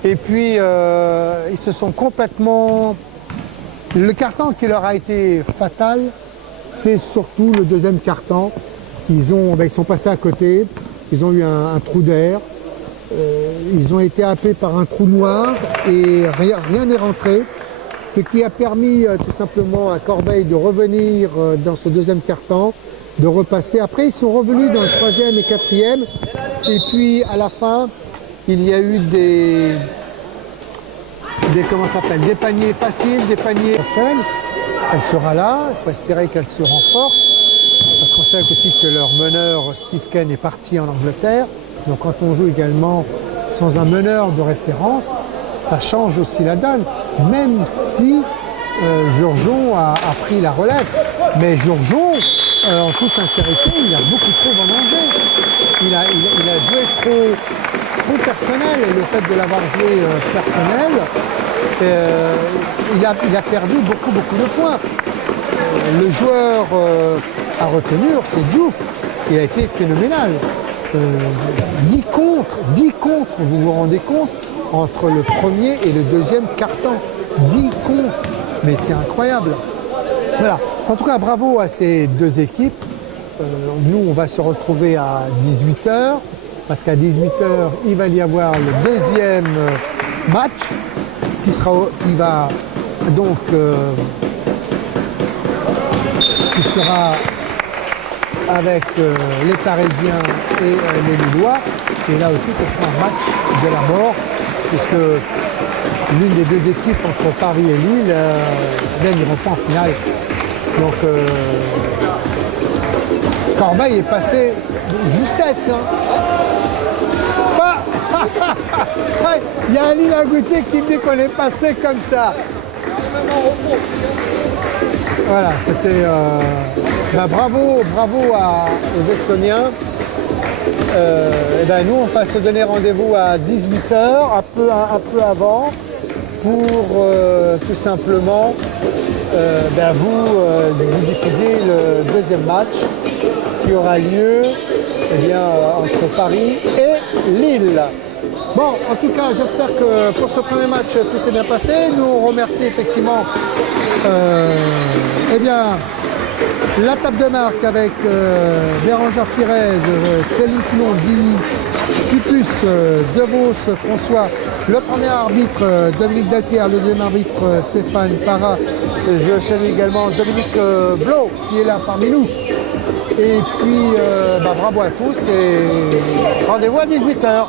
et puis ils se sont complètement... Le carton qui leur a été fatal, c'est surtout le deuxième carton. Ils sont passés à côté, ils ont eu un trou d'air, ils ont été happés par un trou noir et rien n'est rentré. Ce qui a permis tout simplement à Corbeil de revenir dans ce deuxième quart-temps, de repasser. Après, ils sont revenus dans le troisième et quatrième. Et puis, à la fin, il y a eu des paniers faciles, des paniers prochaines. Elle sera là, il faut espérer qu'elle se renforce. Parce qu'on sait aussi que leur meneur, Steve Ken, est parti en Angleterre. Donc quand on joue également sans un meneur de référence, ça change aussi la donne, même si Jourjon a pris la relève. Mais Jourjon, en toute sincérité, il a beaucoup trop vendangé. Il a joué trop personnel et le fait de l'avoir joué personnel, il a perdu beaucoup de points. Le joueur à retenir, c'est Diouf. Il a été phénoménal. 10 contre, vous vous rendez compte, entre le premier et le deuxième carton. 10 contre, mais c'est incroyable. Voilà, en tout cas bravo à ces deux équipes. Nous on va se retrouver à 18h, parce qu'à 18h il va y avoir le deuxième match qui sera avec les Parisiens et les Lillois. Et là aussi, ce sera un match de la mort, puisque l'une des deux équipes entre Paris et Lille n'iront pas en finale. Donc, Corbeil est passé de justesse. Il y a un Lille à goûter qui me dit qu'on est passé comme ça. Voilà, c'était bravo aux Essonniens. Et ben nous, on va se donner rendez-vous à 18 h, un peu avant, pour tout simplement vous diffuser le deuxième match qui aura lieu entre Paris et Lille. Bon, en tout cas, j'espère que pour ce premier match, tout s'est bien passé. Nous, on remercie effectivement la table de marque avec Bérangère Pirez, Céline Silonzi, Pupus, Devos, François, le premier arbitre Dominique Delpierre, le deuxième arbitre Stéphane Para. Je salue également Dominique Blo qui est là parmi nous. Et puis bravo à tous et rendez-vous à 18 h.